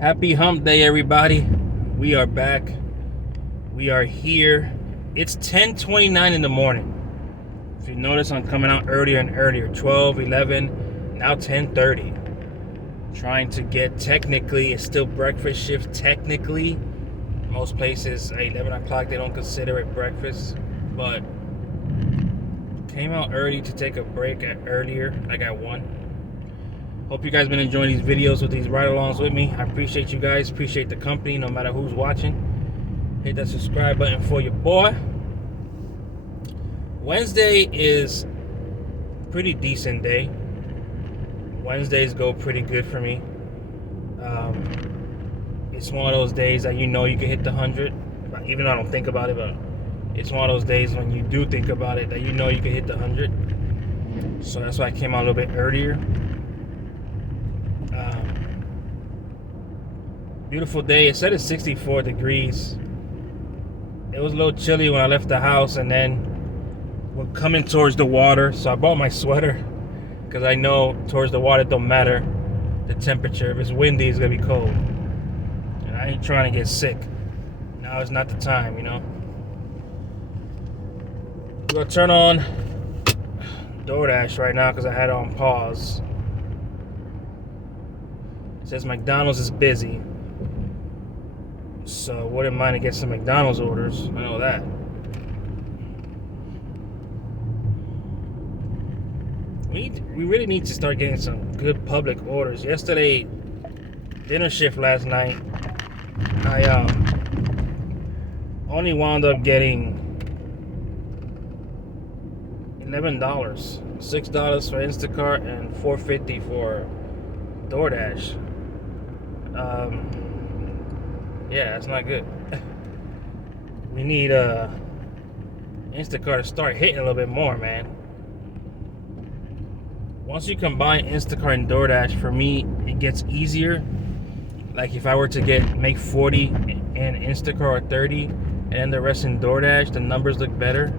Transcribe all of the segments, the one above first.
Happy hump day, everybody. We are back. We are here. It's 10:29 in the morning. If you notice, I'm coming out earlier and earlier. 12, 11, now 10:30. Trying to get, technically, it's still breakfast shift. Technically, most places at 11 o'clock, they don't consider it breakfast. But came out early to take a break earlier, like at 1. Hope you guys been enjoying these videos with these ride-alongs with me. I appreciate you guys. Appreciate the company, no matter who's watching. Hit that subscribe button for your boy. Wednesday is a pretty decent day. Wednesdays go pretty good for me. It's one of those days that you know you can hit the 100. Even though I don't think about it, but it's one of those days when you do think about it that you know you can hit the 100. So that's why I came out a little bit earlier. Beautiful day. It said it's 64 degrees. It was a little chilly when I left the house, and then we're coming towards the water, so I bought my sweater because I know towards the water it don't matter the temperature. If it's windy, it's gonna be cold, and I ain't trying to get sick. Now is not the time, you know. We're gonna turn on DoorDash right now because I had it on pause. It says McDonald's is busy, so wouldn't mind to get some McDonald's orders. I know that. We really need to start getting some good public orders. Yesterday, dinner shift last night, I only wound up getting $11, $6 for Instacart and $4.50 for DoorDash. Yeah, that's not good. We need Instacart to start hitting a little bit more, man. Once you combine Instacart and DoorDash, for me, it gets easier. Like if I were to make 40 in Instacart or 30, and then the rest in DoorDash, the numbers look better.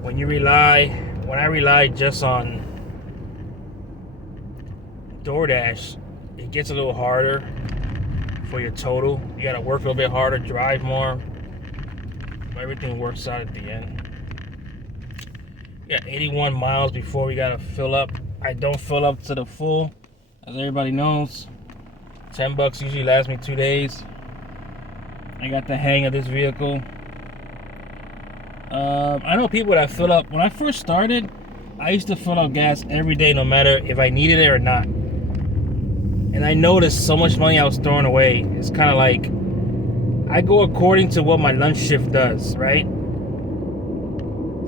When I rely just on DoorDash, it gets a little harder for your total. You gotta work a little bit harder, drive more. But everything works out at the end. We got 81 miles before we gotta fill up. I don't fill up to the full, as everybody knows. $10 usually lasts me 2 days. I got the hang of this vehicle. I know people that fill up. When I first started, I used to fill up gas every day, no matter if I needed it or not. And I noticed so much money I was throwing away. It's kind of like I go according to what my lunch shift does, right?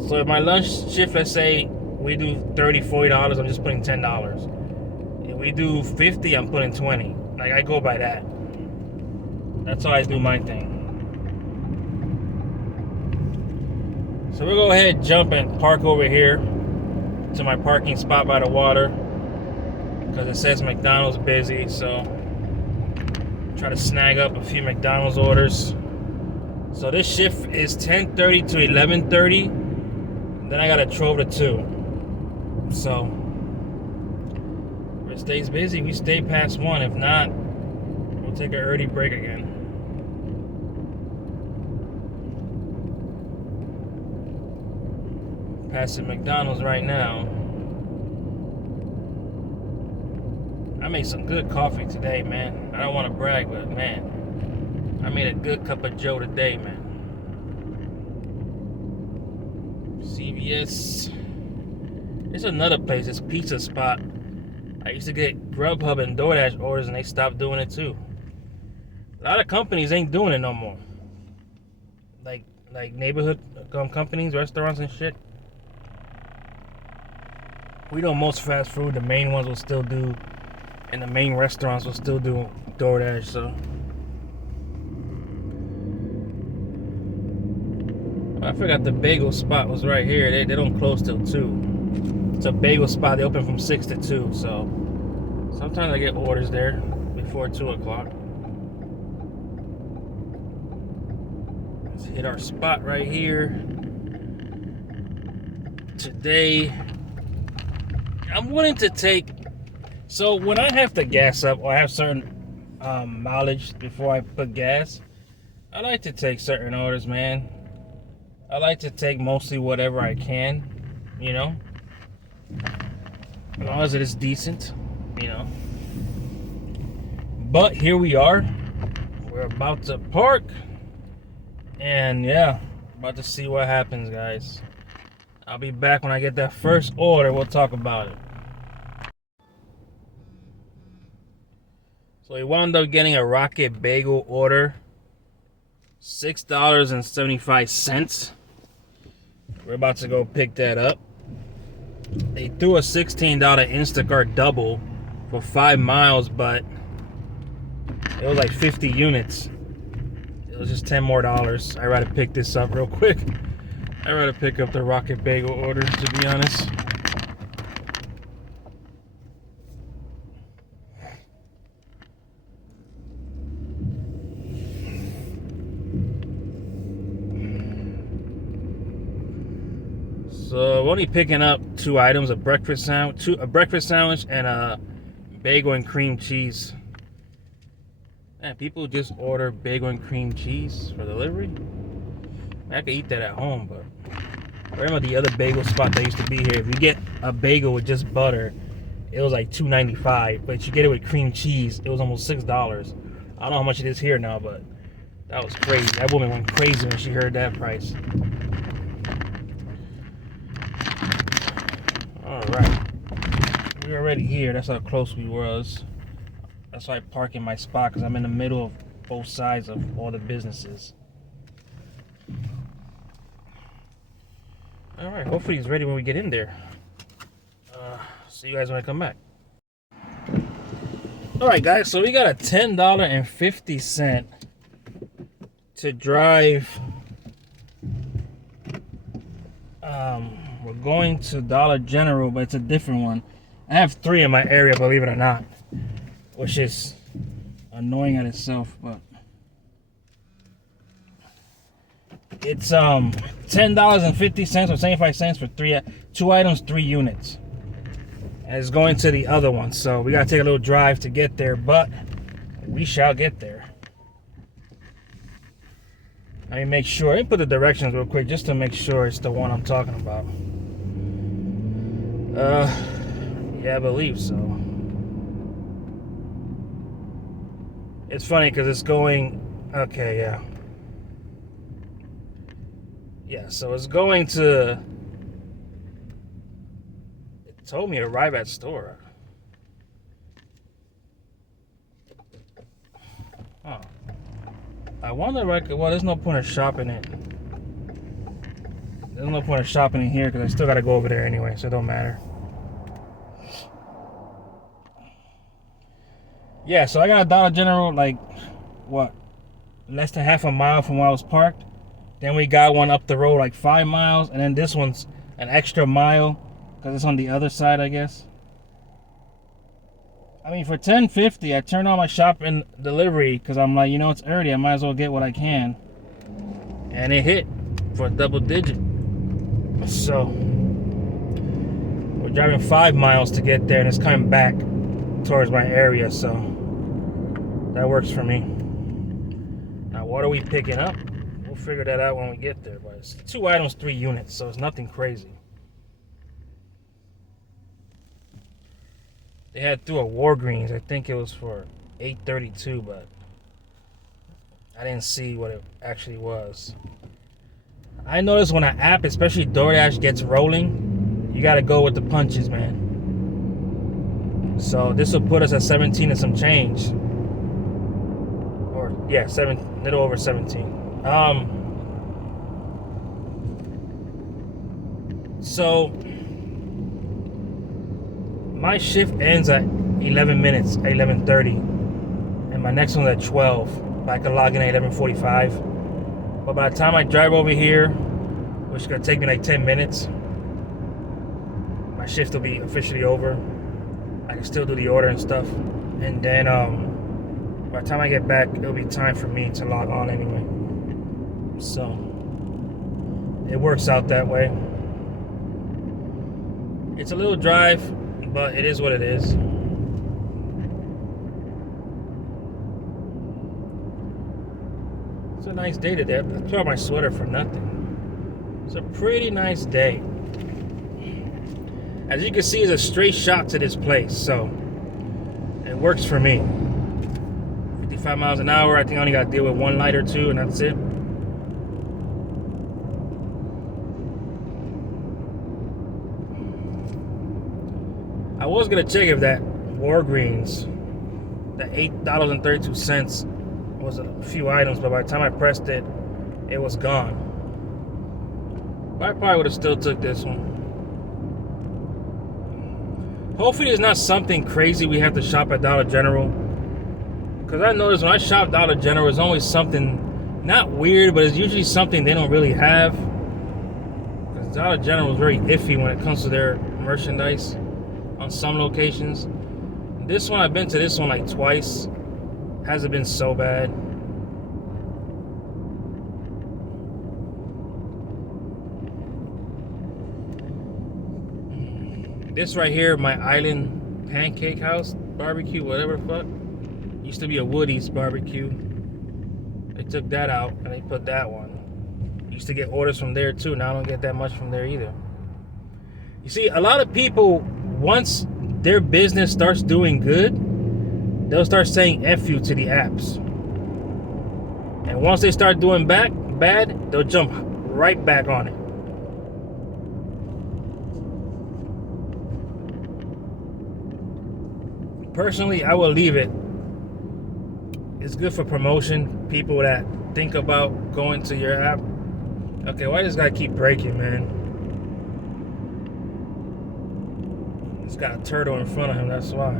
So if my lunch shift, let's say we do $30, $40, I'm just putting $10. If we do 50, I'm putting 20. Like, I go by that. That's how I do my thing. So we'll go ahead, jump and park over here to my parking spot by the water, because it says McDonald's busy, so try to snag up a few McDonald's orders. So this shift is 10:30 to 11:30. Then I got a 12 to 2. So if it stays busy, we stay past 1. If not, we'll take an early break again. Passing McDonald's right now. I made some good coffee today, man. I don't want to brag, but man, I made a good cup of Joe today, man. CVS. There's another place, this pizza spot. I used to get Grubhub and DoorDash orders, and they stopped doing it too. A lot of companies ain't doing it no more. Like neighborhood companies, restaurants and shit. We know most fast food, the main ones will still do, and the main restaurants will still do DoorDash, so. I forgot the bagel spot was right here. They don't close till 2. It's a bagel spot. They open from 6 to 2, so sometimes I get orders there before 2 o'clock. Let's hit our spot right here. Today, I'm willing to take, so when I have to gas up or I have certain mileage before I put gas. I like to take certain orders, man. I like to take mostly whatever I can, you know, as long as it is decent, you know. But here we are. We're about to park. And yeah, about to see what happens, guys. I'll be back when I get that first order. We'll talk about it. So we wound up getting a Rocket Bagel order. $6.75. We're about to go pick that up. They threw a $16 Instacart double for 5 miles, but it was like 50 units. It was just $10 more. I'd rather pick this up real quick. I'd rather pick up the Rocket Bagel order, to be honest. So we're only picking up 2 items: a breakfast sandwich, and a bagel and cream cheese. Man, people just order bagel and cream cheese for delivery. I could eat that at home, but I remember the other bagel spot that used to be here. If you get a bagel with just butter, it was like $2.95. But you get it with cream cheese, it was almost $6. I don't know how much it is here now, but that was crazy. That woman went crazy when she heard that price. Alright, we're already here. That's how close we was. That's why I park in my spot, because I'm in the middle of both sides of all the businesses. Alright, hopefully he's ready when we get in there. See you guys when I come back. Alright guys, so we got a $10.50 to drive. We're going to Dollar General, but it's a different one. I have 3 in my area, believe it or not, which is annoying at itself, but it's $10.50 or 75 cents for 2 items, 3 units. And it's going to the other one, so we gotta take a little drive to get there, but we shall get there. Let me make sure. Let me put the directions real quick just to make sure it's the one I'm talking about. Yeah, I believe so. It's funny because it's going. Okay, yeah. Yeah, so it's going to. It told me to arrive at store. Oh. I wonder if I could. Well, there's no point of shopping it. There's no point of shopping in here because I still got to go over there anyway, so it don't matter. Yeah, so I got a Dollar General, like, what, less than half a mile from where I was parked. Then we got one up the road, like 5 miles, and then this one's an extra mile because it's on the other side, I guess. I mean, for $10.50, I turned on my shopping delivery because I'm like, you know, it's early. I might as well get what I can. And it hit for a double digit. So, we're driving 5 miles to get there, and it's coming back towards my area, so that works for me. Now, what are we picking up? We'll figure that out when we get there, but it's 2 items, 3 units, so it's nothing crazy. They had through a Walgreens. I think it was for $8.32, but I didn't see what it actually was. I noticed when an app, especially DoorDash, gets rolling, you gotta go with the punches, man. So this will put us at 17 and some change. Or yeah, little over 17. So my shift ends at 11 minutes, at 11:30, and my next one's at 12. But I can log in at 11:45. But by the time I drive over here, which is gonna take me like 10 minutes, my shift will be officially over. I can still do the order and stuff, and then by the time I get back, it'll be time for me to log on anyway. So it works out that way. It's a little drive, but it is what it is. a nice day today. I threw out my sweater for nothing. It's a pretty nice day. As you can see, it's a straight shot to this place, so it works for me. 55 miles an hour. I think I only got to deal with one light or two, and that's it. I was gonna check if that Walgreens, the $8.32 was a few items, but by the time I pressed it, it was gone. But I probably would have still took this one. Hopefully there's not something crazy we have to shop at Dollar General. Because I noticed when I shop Dollar General, it's always something, not weird, but it's usually something they don't really have. Because Dollar General is very iffy when it comes to their merchandise on some locations. This one, I've been to this one like twice. Hasn't been so bad. This right here, my Island Pancake House barbecue, whatever the fuck. Used to be a Woody's barbecue. They took that out and they put that one. Used to get orders from there too. Now I don't get that much from there either. You see, a lot of people, once their business starts doing good, they'll start saying F you to the apps. And once they start doing bad, they'll jump right back on it. Personally, I will leave it. It's good for promotion. People that think about going to your app. Okay, why does this guy keep braking, man? He's got a turtle in front of him, that's why.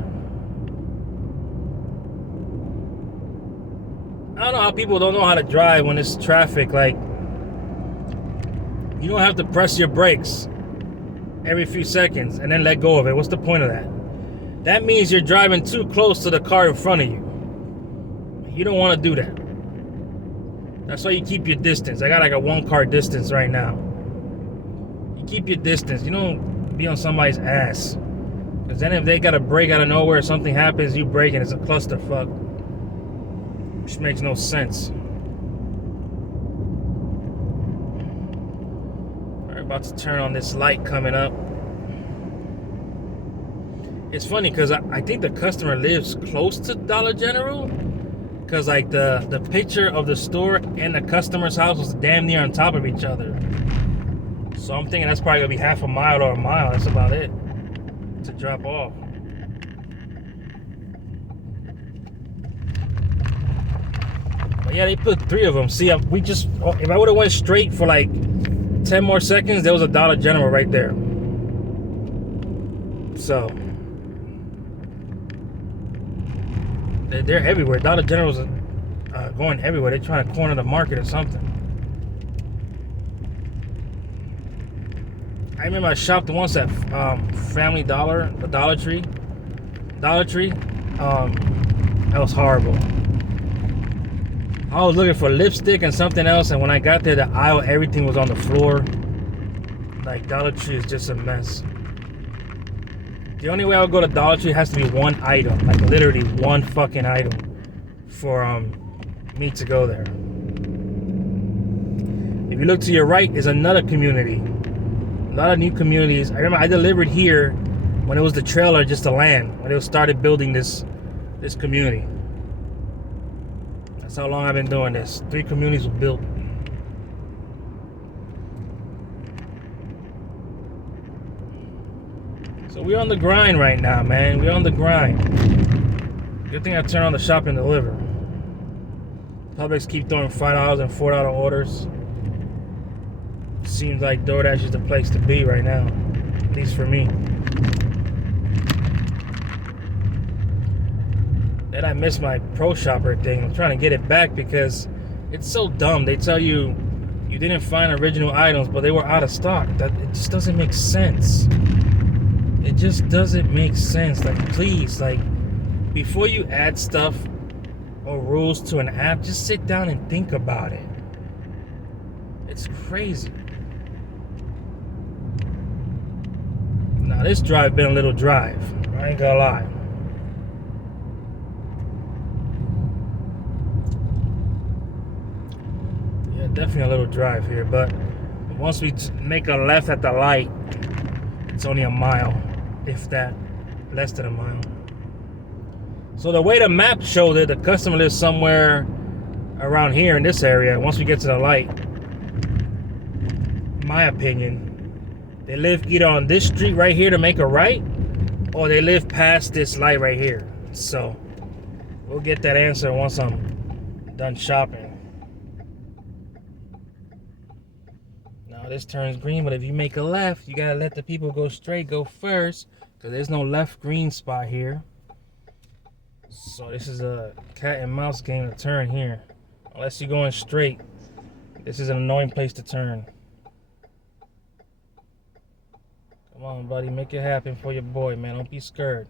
I don't know how people don't know how to drive when it's traffic. Like, you don't have to press your brakes every few seconds and then let go of it. What's the point of that? That means you're driving too close to the car in front of you. You don't want to do that. That's why you keep your distance. I got like a 1 car distance right now. You keep your distance. You don't be on somebody's ass. Because then if they got a brake out of nowhere, something happens, you brake and it's a clusterfuck. Which makes no sense. Alright, about to turn on this light coming up. It's funny because I think the customer lives close to Dollar General. Because like the picture of the store and the customer's house was damn near on top of each other. So I'm thinking that's probably going to be half a mile or a mile. That's about it to drop off. But yeah, they put 3 of them. See, if I would have went straight for like 10 more seconds, there was a Dollar General right there. So they're everywhere. Dollar General's going everywhere. They're trying to corner the market or something. I remember I shopped once at Family Dollar, the Dollar Tree. That was horrible. I was looking for lipstick and something else, and when I got there, the aisle, everything was on the floor. Like, Dollar Tree is just a mess. The only way I would go to Dollar Tree has to be one item, like literally one fucking item for me to go there. If you look to your right is another community. A lot of new communities. I remember I delivered here when it was the trailer just to land, when they started building this community. That's how long I've been doing this. 3 communities were built. So we're on the grind right now, man. We're on the grind. Good thing I turned on the shop and deliver. Publix keep throwing $5 and $4 orders. Seems like DoorDash is the place to be right now, at least for me. Then I missed my Pro Shopper thing. I'm trying to get it back because it's so dumb. They tell you you didn't find original items, but they were out of stock. It just doesn't make sense. It just doesn't make sense. Like, please, like, before you add stuff or rules to an app, just sit down and think about it. It's crazy. Now, this drive been a little drive. I ain't gonna lie. definitely a little drive here, but once we make a left at the light, it's only a mile, if that, less than a mile. So the way the map showed it, the customer lives somewhere around here in this area. Once we get to the light, my opinion, they live either on this street right here to make a right, or they live past this light right here. So we'll get that answer once I'm done shopping. Now this turns green, but if you make a left, you gotta let the people go straight, go first, because there's no left green spot here. So this is a cat and mouse game to turn here. Unless you're going straight, this is an annoying place to turn. Come on, buddy, make it happen for your boy, man. Don't be scared.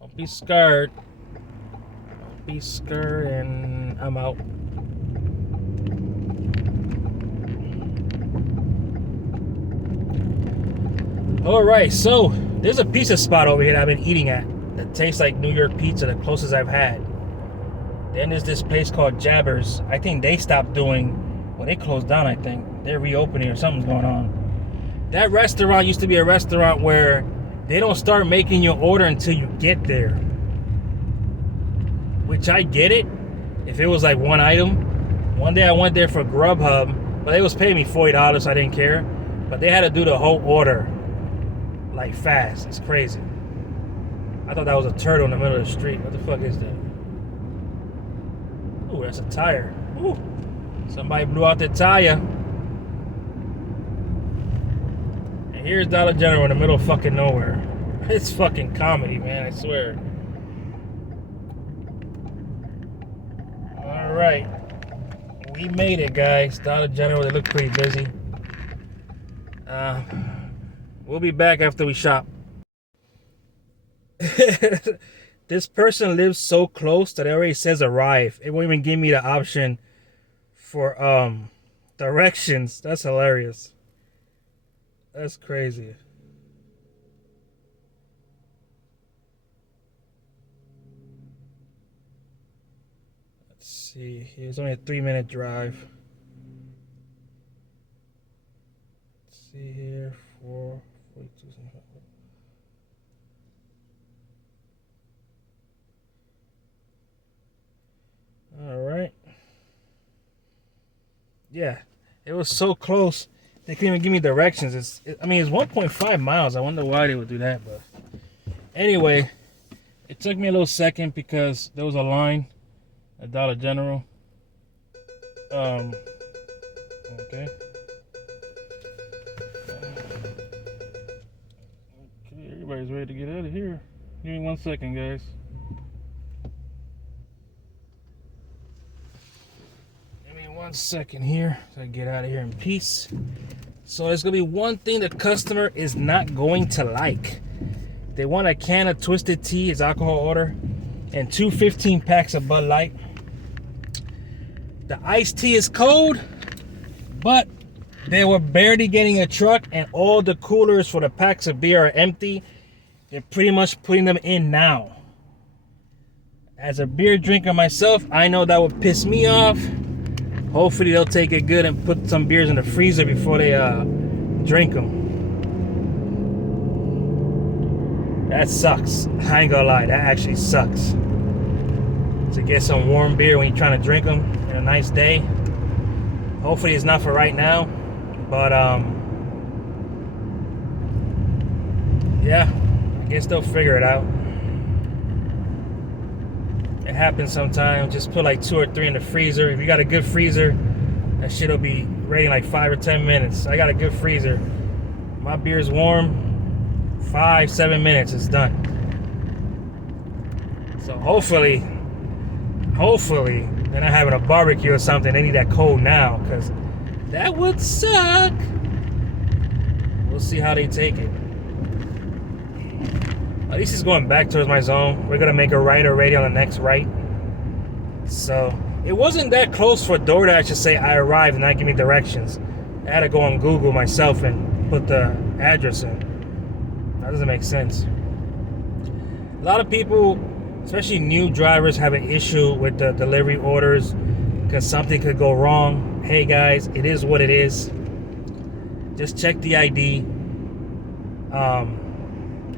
Don't be scared. Don't be scared, and I'm out. Alright, so there's a pizza spot over here that I've been eating at that tastes like New York pizza, the closest I've had. Then there's this place called Jabbers. I think they stopped doing, well, they closed down, I think. They're reopening or something's going on. That restaurant used to be a restaurant where they don't start making your order until you get there. Which I get it, if it was like one item. One day I went there for Grubhub, but they was paying me $40, so I didn't care. But they had to do the whole order, like fast. It's crazy. I thought that was a turtle in the middle of the street. What the fuck is that? Ooh, that's a tire. Ooh, somebody blew out the tire. And here's Dollar General in the middle of fucking nowhere. It's fucking comedy, man, I swear. Alright. We made it, guys. Dollar General, they look pretty busy. We'll be back after we shop. This person lives so close that it already says arrive. It won't even give me the option for directions. That's hilarious. That's crazy. Let's see. It's only a 3-minute drive. Let's see here. 442. All right. Yeah, it was so close. They couldn't even give me directions. I mean, it's 1.5 miles. I wonder why they would do that. But anyway, it took me a little second because there was a line at Dollar General. Okay. Okay, everybody's ready to get out of here. Give me 1 second, guys. Give me 1 second here so I can get out of here in peace. So there's gonna be one thing the customer is not going to like. They want a can of Twisted Tea, it's alcohol order, and 2 15-packs of Bud Light. The iced tea is cold, but they were barely getting a truck, and all the coolers for the packs of beer are empty. They're pretty much putting them in now. As a beer drinker myself, I know that would piss me off. Hopefully they'll take it good and put some beers in the freezer before they drink them. That sucks. I ain't gonna lie, that actually sucks. To get some warm beer when you're trying to drink them in a nice day. Hopefully it's not for right now, but yeah, I guess they'll figure it out. It happens sometimes. Just put like 2 or 3 in the freezer. If you got a good freezer, that shit'll be ready in like 5 or 10 minutes. I got a good freezer. My beer's warm. 5-7 minutes, it's done. So hopefully, they're not having a barbecue or something. They need that cold now, because that would suck. We'll see how they take it. At least it's going back towards my zone. We're gonna make a right already on the next right. So it wasn't that close for DoorDash to say I arrived and not give me directions. I had to go on Google myself and put the address in. That doesn't make sense. A lot of people, especially new drivers, have an issue with the delivery orders because something could go wrong. hey guys, it is what it is. Just check the ID.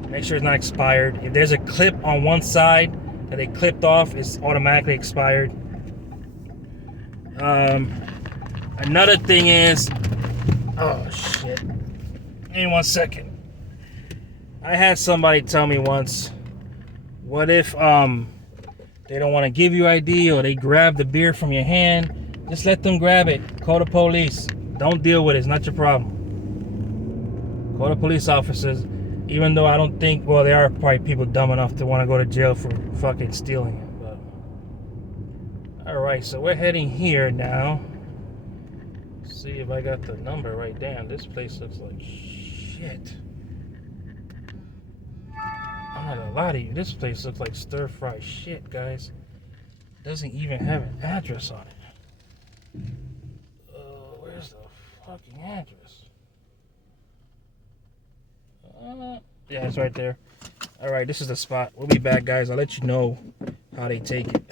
Make sure it's not expired. If there's a clip on one side that they clipped off, it's automatically expired. Another thing is, oh shit. Give me 1 second. I had somebody tell me once, what if they don't want to give you ID or they grab the beer from your hand? Just let them grab it. Call the police. Don't deal with it. It's not your problem. Call the police officers. Even though I don't think, well, there are probably people dumb enough to want to go to jail for fucking stealing it. But all right, so we're heading here now. See if I got the number right. Damn, this place looks like shit. I'm not gonna lie to you, this place looks like stir-fry shit, guys. Doesn't even have an address on it. Where's the fucking address? Yeah, it's right there. All right, this is the spot. We'll be back, guys. I'll let you know how they take it.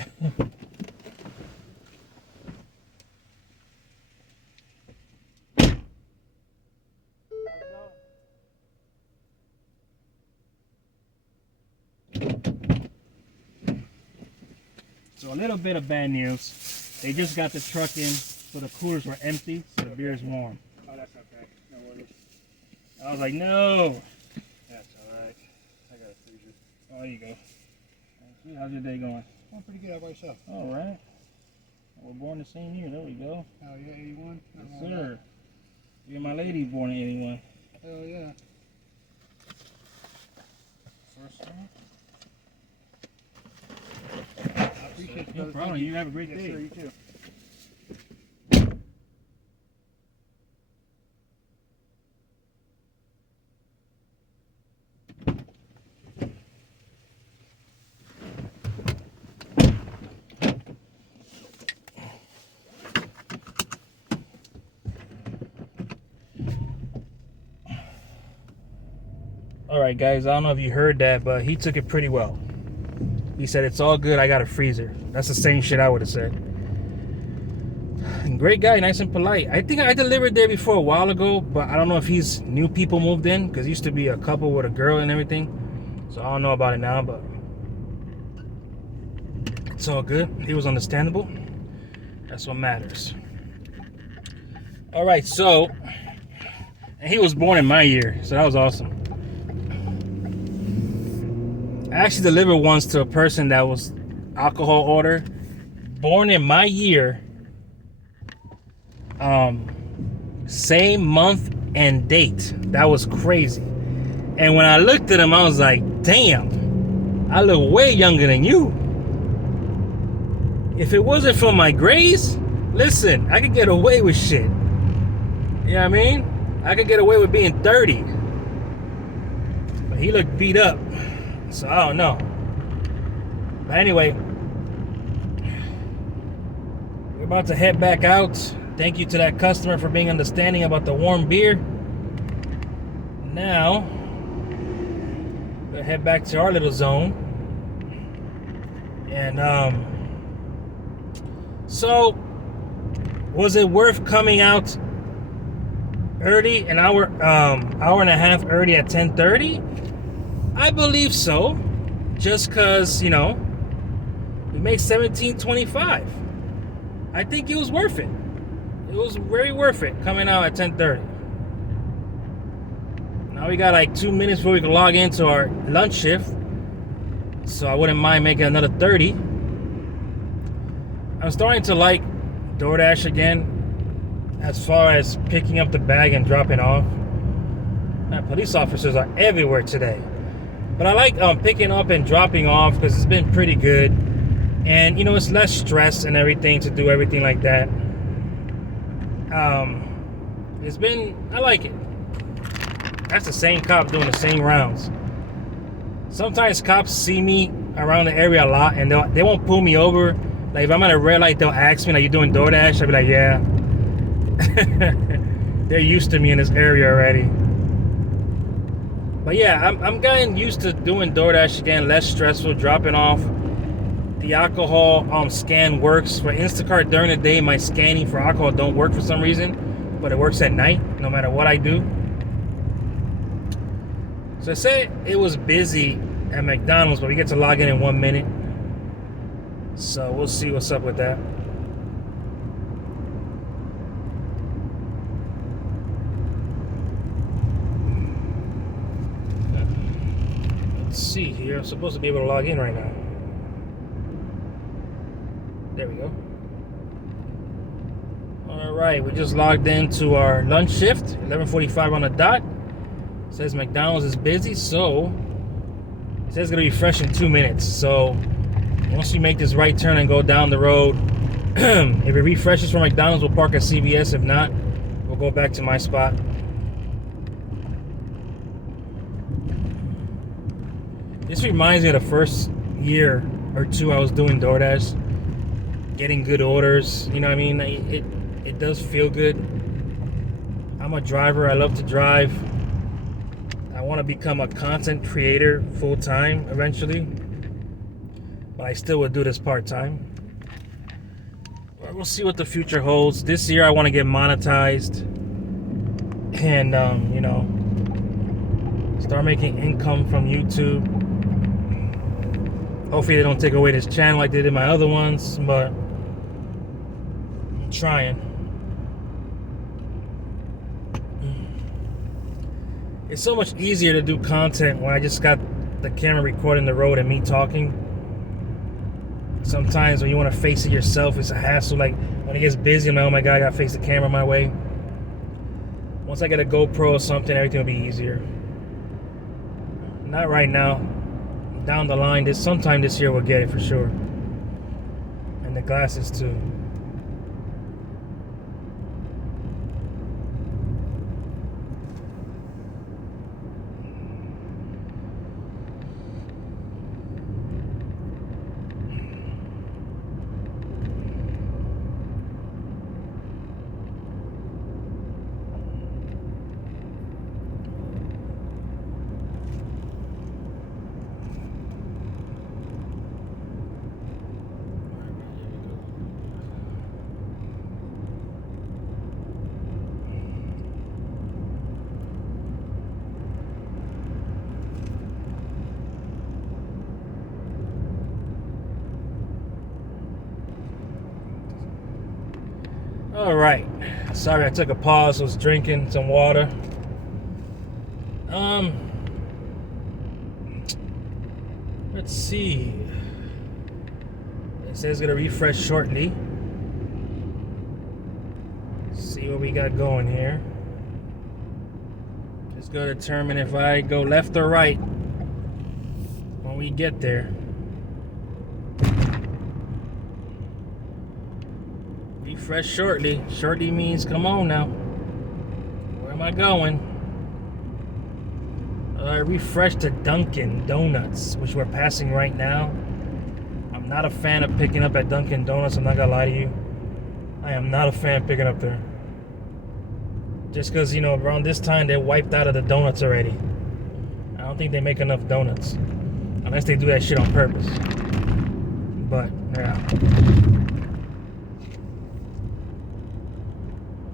So a little bit of bad news. They just got the truck in, so the coolers were empty, so the beer is warm. Oh, that's okay. No worries. I was like, no. That's alright. I got a freezer. Oh, there you go. How's your day going? Oh, pretty good. How about yourself? All right. We're born the same year. There we go. Oh, yeah, 81? Yes, sir. You and my lady born in 81. Hell yeah. First one? I appreciate it. No problem. You have a great Yes, day. sir, you too. All right, guys. I don't know if you heard that, but he took it pretty well. He said, it's all good. I got a freezer. That's the same shit I would have said. Great guy, nice and polite. I think I delivered there before a while ago, but I don't know if he's new people moved in, because used to be a couple with a girl and everything. So I don't know about it now, but it's all good. He was understandable. That's what matters. All right, so, and he was born in my year, so that was awesome. I actually delivered once to a person that was alcohol order, born in my year, same month and date. That was crazy. And when I looked at him, I was like, damn, I look way younger than you. If it wasn't for my grades, listen, I could get away with shit. You know what I mean? I could get away with being 30. But he looked beat up. So I don't know. But anyway, we're about to head back out. Thank you to that customer for being understanding about the warm beer. Now, we'll head back to our little zone. And so, was it worth coming out early, an hour and a half early at 10:30? I believe so, just because, you know, we made $17.25. I think it was worth it. It was very worth it coming out at 10:30. Now we got like 2 minutes before we can log into our lunch shift, so I wouldn't mind making another 30. I'm starting to like DoorDash again, as far as picking up the bag and dropping off. Police officers are everywhere today. But I like picking up and dropping off because it's been pretty good. And, you know, it's less stress and everything to do everything like that. It's been, I like it. That's the same cop doing the same rounds. Sometimes cops see me around the area a lot and they won't pull me over. Like if I'm at a red light, they'll ask me, like, you doing DoorDash? I'll be like, yeah. They're used to me in this area already. But yeah, I'm getting used to doing DoorDash again, less stressful, dropping off the alcohol scan works. For Instacart during the day, my scanning for alcohol don't work for some reason, but it works at night no matter what I do. So I said it was busy at McDonald's, but we get to log in 1 minute. So we'll see what's up with that. Let's see here. I'm supposed to be able to log in right now. There we go. All right, we just logged into our lunch shift, 11:45 on the dot. It says McDonald's is busy, so it says it's gonna refresh in 2 minutes. So once you make this right turn and go down the road, if it refreshes for McDonald's, we'll park at CVS. If not, we'll go back to my spot. This reminds me of the first year or two I was doing DoorDash, getting good orders. You know what I mean? It does feel good. I'm a driver. I love to drive. I want to become a content creator full time eventually, but I still would do this part time. We'll see what the future holds. This year I want to get monetized and start making income from YouTube. Hopefully they don't take away this channel like they did my other ones, but I'm trying. It's so much easier to do content when I just got the camera recording the road and me talking. Sometimes when you want to face it yourself, it's a hassle. Like when it gets busy, I'm like, oh my God, I gotta face the camera my way. Once I get a GoPro or something, everything will be easier. Not right now. Down the line, sometime this year we'll get it for sure. And the glasses too. All right. Sorry, I took a pause. I was drinking some water. Let's see. It says it's gonna refresh shortly. See what we got going here. Just gonna determine if I go left or right when we get there. Refresh shortly. Shortly means come on now. Where am I going? Refresh to Dunkin' Donuts, which we're passing right now. I'm not a fan of picking up at Dunkin' Donuts. I'm not gonna lie to you. I am not a fan of picking up there. Just because, around this time they're wiped out of the donuts already. I don't think they make enough donuts. Unless they do that shit on purpose. But, yeah.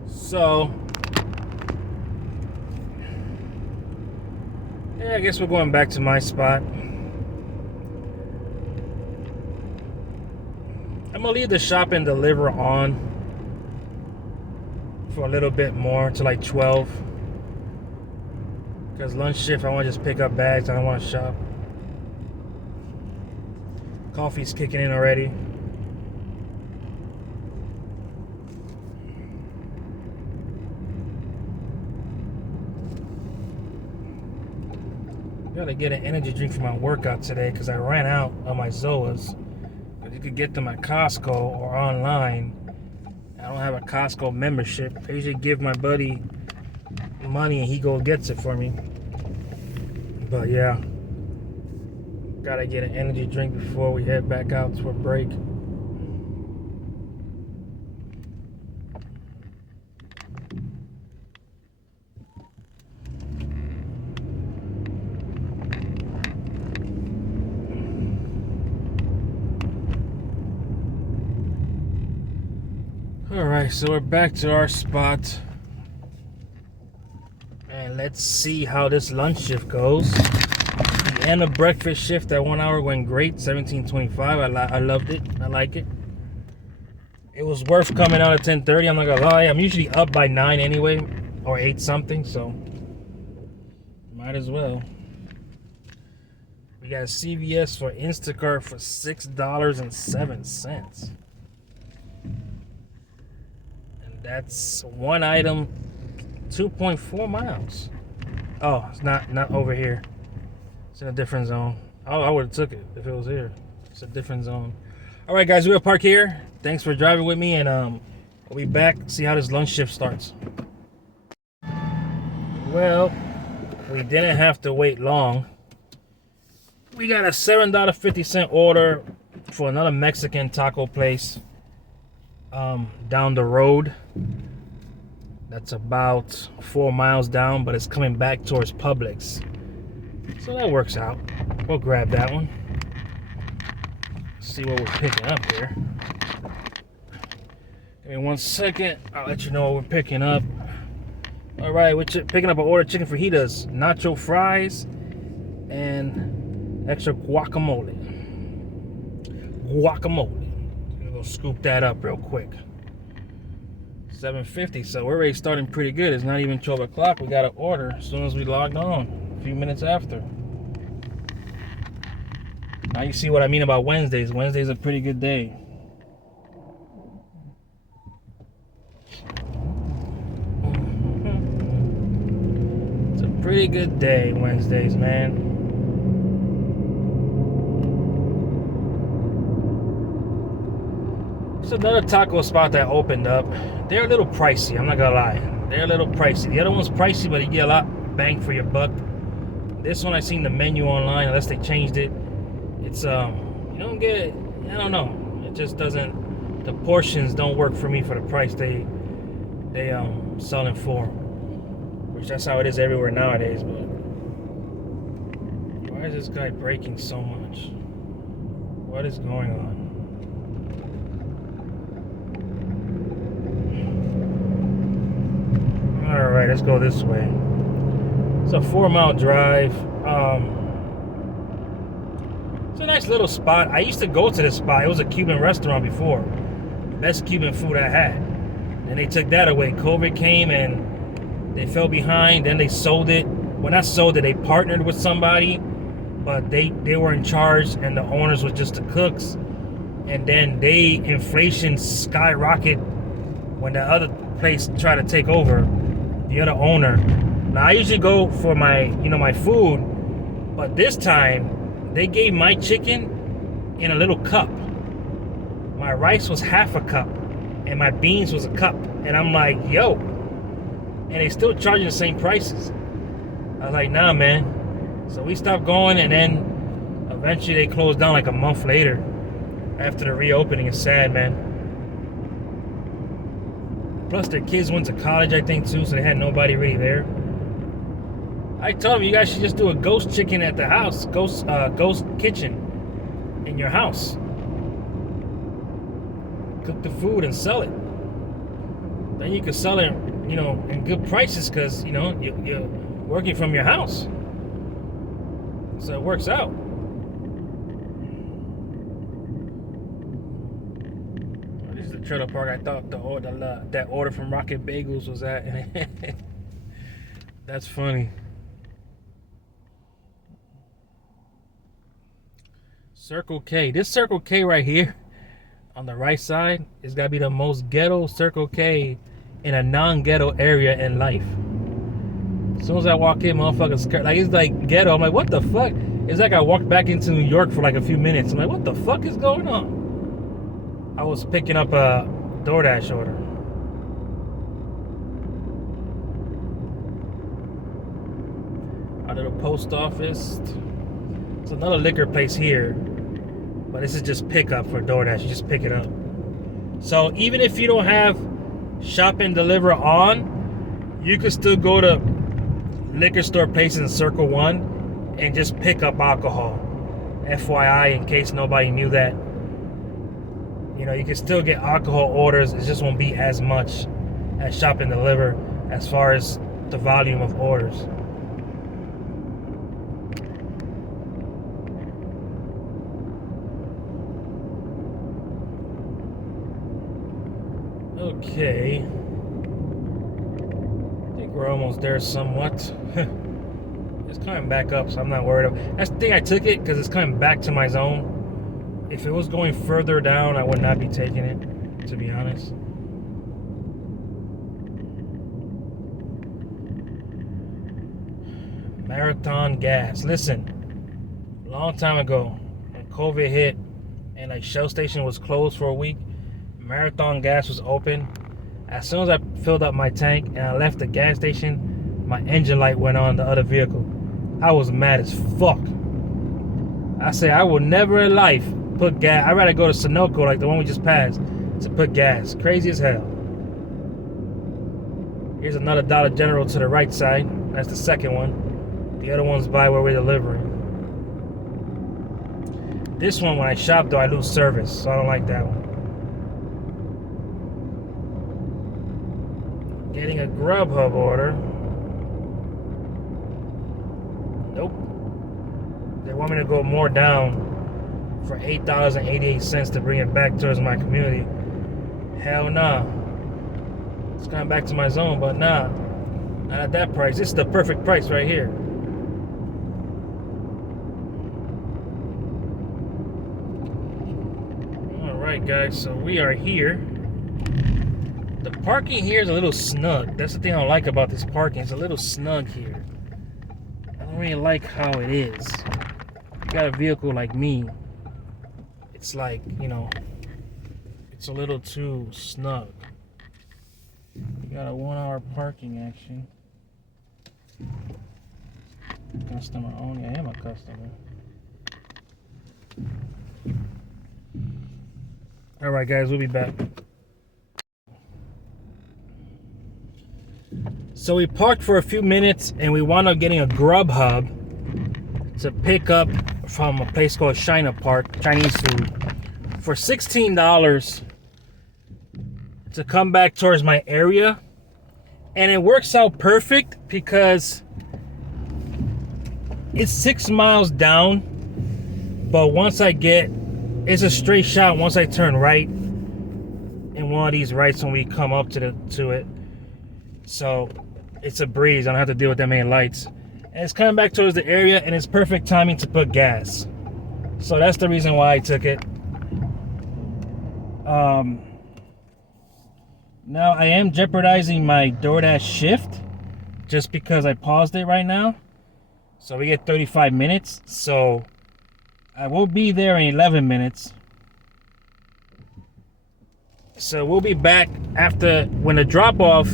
So, yeah, I guess we're going back to my spot. I'm gonna leave the shop and deliver on for a little bit more to like 12. Because lunch shift, I want to just pick up bags. I don't want to shop. Coffee's kicking in already. Gotta get an energy drink for my workout today because I ran out of my Zoas. But you could get them at Costco or online. I don't have a Costco membership. I usually give my buddy money and he goes gets it for me. But yeah, gotta get an energy drink before we head back out to a break. All right, so we're back to our spot. And let's see how this lunch shift goes. The end of breakfast shift at 1 hour went great, 17:25. I loved it. I like it. It was worth coming out at 10:30. I'm not gonna lie. I'm usually up by 9 anyway, or 8 something. So might as well. We got a CVS for Instacart for $6.07. And that's one item, 2.4 miles. Oh, it's not over here. It's in a different zone. Oh, I would have took it if it was here. It's a different zone. All right, guys, we'll park here. Thanks for driving with me, and we'll be back, see how this lunch shift starts. Well, we didn't have to wait long. We got a $7.50 order for another Mexican taco place down the road. That's about 4 miles down, but it's coming back towards Publix. So that works out. We'll grab that one. See what we're picking up here. Give me 1 second. I'll let you know what we're picking up. All right, we're picking up an order of chicken fajitas, nacho fries, and extra guacamole. We'll scoop that up real quick. $7.50, so we're already starting pretty good. It's not even 12 o'clock. We got an order as soon as we logged on, a few minutes after. Now you see what I mean about Wednesdays. Wednesday's a pretty good day. It's a pretty good day, Wednesdays, man. It's another taco spot that opened up. They're a little pricey, I'm not gonna lie. They're a little pricey. The other one's pricey, but you get a lot bang for your buck. This one I seen the menu online, unless they changed it. It's you don't get, I don't know. It just doesn't, the portions don't work for me for the price they selling for. Which that's how it is everywhere nowadays, but why is this guy braking so much? What is going on? Alright, let's go this way. It's a 4-mile drive. It's a nice little spot. I used to go to this spot. It was a Cuban restaurant before. Best Cuban food I had. And they took that away. COVID came and they fell behind. Then they sold it. Well, not sold it. They partnered with somebody. But they were in charge and the owners was just the cooks. And then inflation skyrocketed when the other place tried to take over. The other owner. Now I usually go for my food, but this time they gave my chicken in a little cup. My rice was half a cup, and my beans was a cup. And I'm like, yo, and they still charging the same prices. I was like, nah, man. So we stopped going, and then eventually they closed down like a month later after the reopening. It's sad, man. Plus, their kids went to college, I think, too, so they had nobody really there. I told them, you guys should just do a ghost chicken at the house, ghost kitchen in your house. Cook the food and sell it. Then you can sell it, in good prices because, you're working from your house. So it works out. Trailer park I thought that order from Rocket Bagels was at. That's funny. Circle K. This Circle K right here on the right side is gotta be the most ghetto Circle K in a non-ghetto area in life. As soon as I walk in, motherfuckers like it's like ghetto. I'm like, what the fuck? It's like I walked back into New York for like a few minutes. I'm like, what the fuck is going on? I was picking up a DoorDash order. Our little post office. It's another liquor place here, but this is just pickup for DoorDash. You just pick it up. So even if you don't have shop and deliver on, you can still go to liquor store places in Circle 1 and just pick up alcohol. FYI, in case nobody knew that. You know, you can still get alcohol orders. It just won't be as much as Shop and Deliver as far as the volume of orders. Okay. I think we're almost there somewhat. It's coming back up, so I'm not worried. That's the thing, I took it because it's coming back to my zone. If it was going further down, I would not be taking it, to be honest. Marathon Gas. Listen, a long time ago, when COVID hit and like Shell Station was closed for a week, Marathon Gas was open. As soon as I filled up my tank and I left the gas station, my engine light went on the other vehicle. I was mad as fuck. I say I will never in life put gas. I'd rather go to Sunoco, like the one we just passed, to put gas. Crazy as hell. Here's another Dollar General to the right side. That's the second one. The other one's by where we're delivering. This one, when I shop, though, I lose service, so I don't like that one. Getting a Grubhub order. Nope. They want me to go more down for $8.88 to bring it back towards my community. Hell nah. It's coming back to my zone, but nah. Not at that price. This is the perfect price right here. Alright guys, so we are here. The parking here is a little snug. That's the thing I don't like about this parking. It's a little snug here. I don't really like how it is. You got a vehicle like me, it's like, you know, it's a little too snug. You got a 1 hour parking action. Customer only. I am a customer. Alright guys, we'll be back. So we parked for a few minutes and we wound up getting a Grubhub to pick up from a place called China Park, Chinese food, for $16 to come back towards my area. And it works out perfect because it's 6 miles down, but once I get, it's a straight shot once I turn right in one of these rights when we come up to it. So it's a breeze. I don't have to deal with that many lights. And it's coming back towards the area, and it's perfect timing to put gas. So that's the reason why I took it. Now I am jeopardizing my DoorDash shift just because I paused it right now. So we get 35 minutes. So I will be there in 11 minutes. So we'll be back after, when the drop off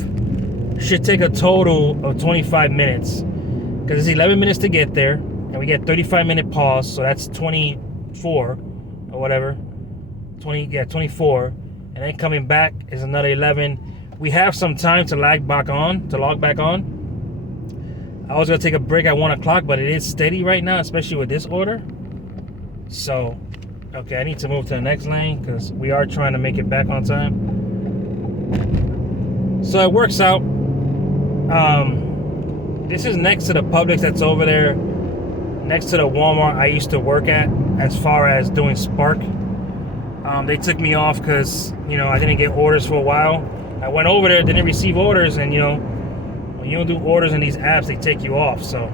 should take a total of 25 minutes. Because it's 11 minutes to get there. And we get 35-minute pause. So that's 24 or whatever. 24. And then coming back is another 11. We have some time to log back on. I was going to take a break at 1 o'clock, but it is steady right now, especially with this order. So, okay, I need to move to the next lane because we are trying to make it back on time. So it works out. This is next to the Publix that's over there, next to the Walmart I used to work at, as far as doing Spark. They took me off because, you know, I didn't get orders for a while. I went over there, didn't receive orders, and, you know, when you don't do orders in these apps, they take you off. So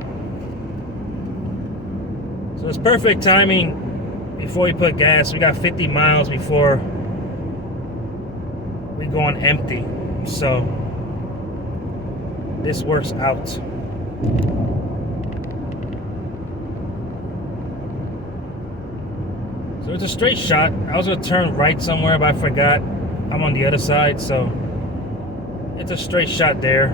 it's perfect timing before we put gas. We got 50 miles before we go on empty. So this works out. So it's a straight shot. I was gonna turn right somewhere, but I forgot. I'm on the other side, so it's a straight shot there.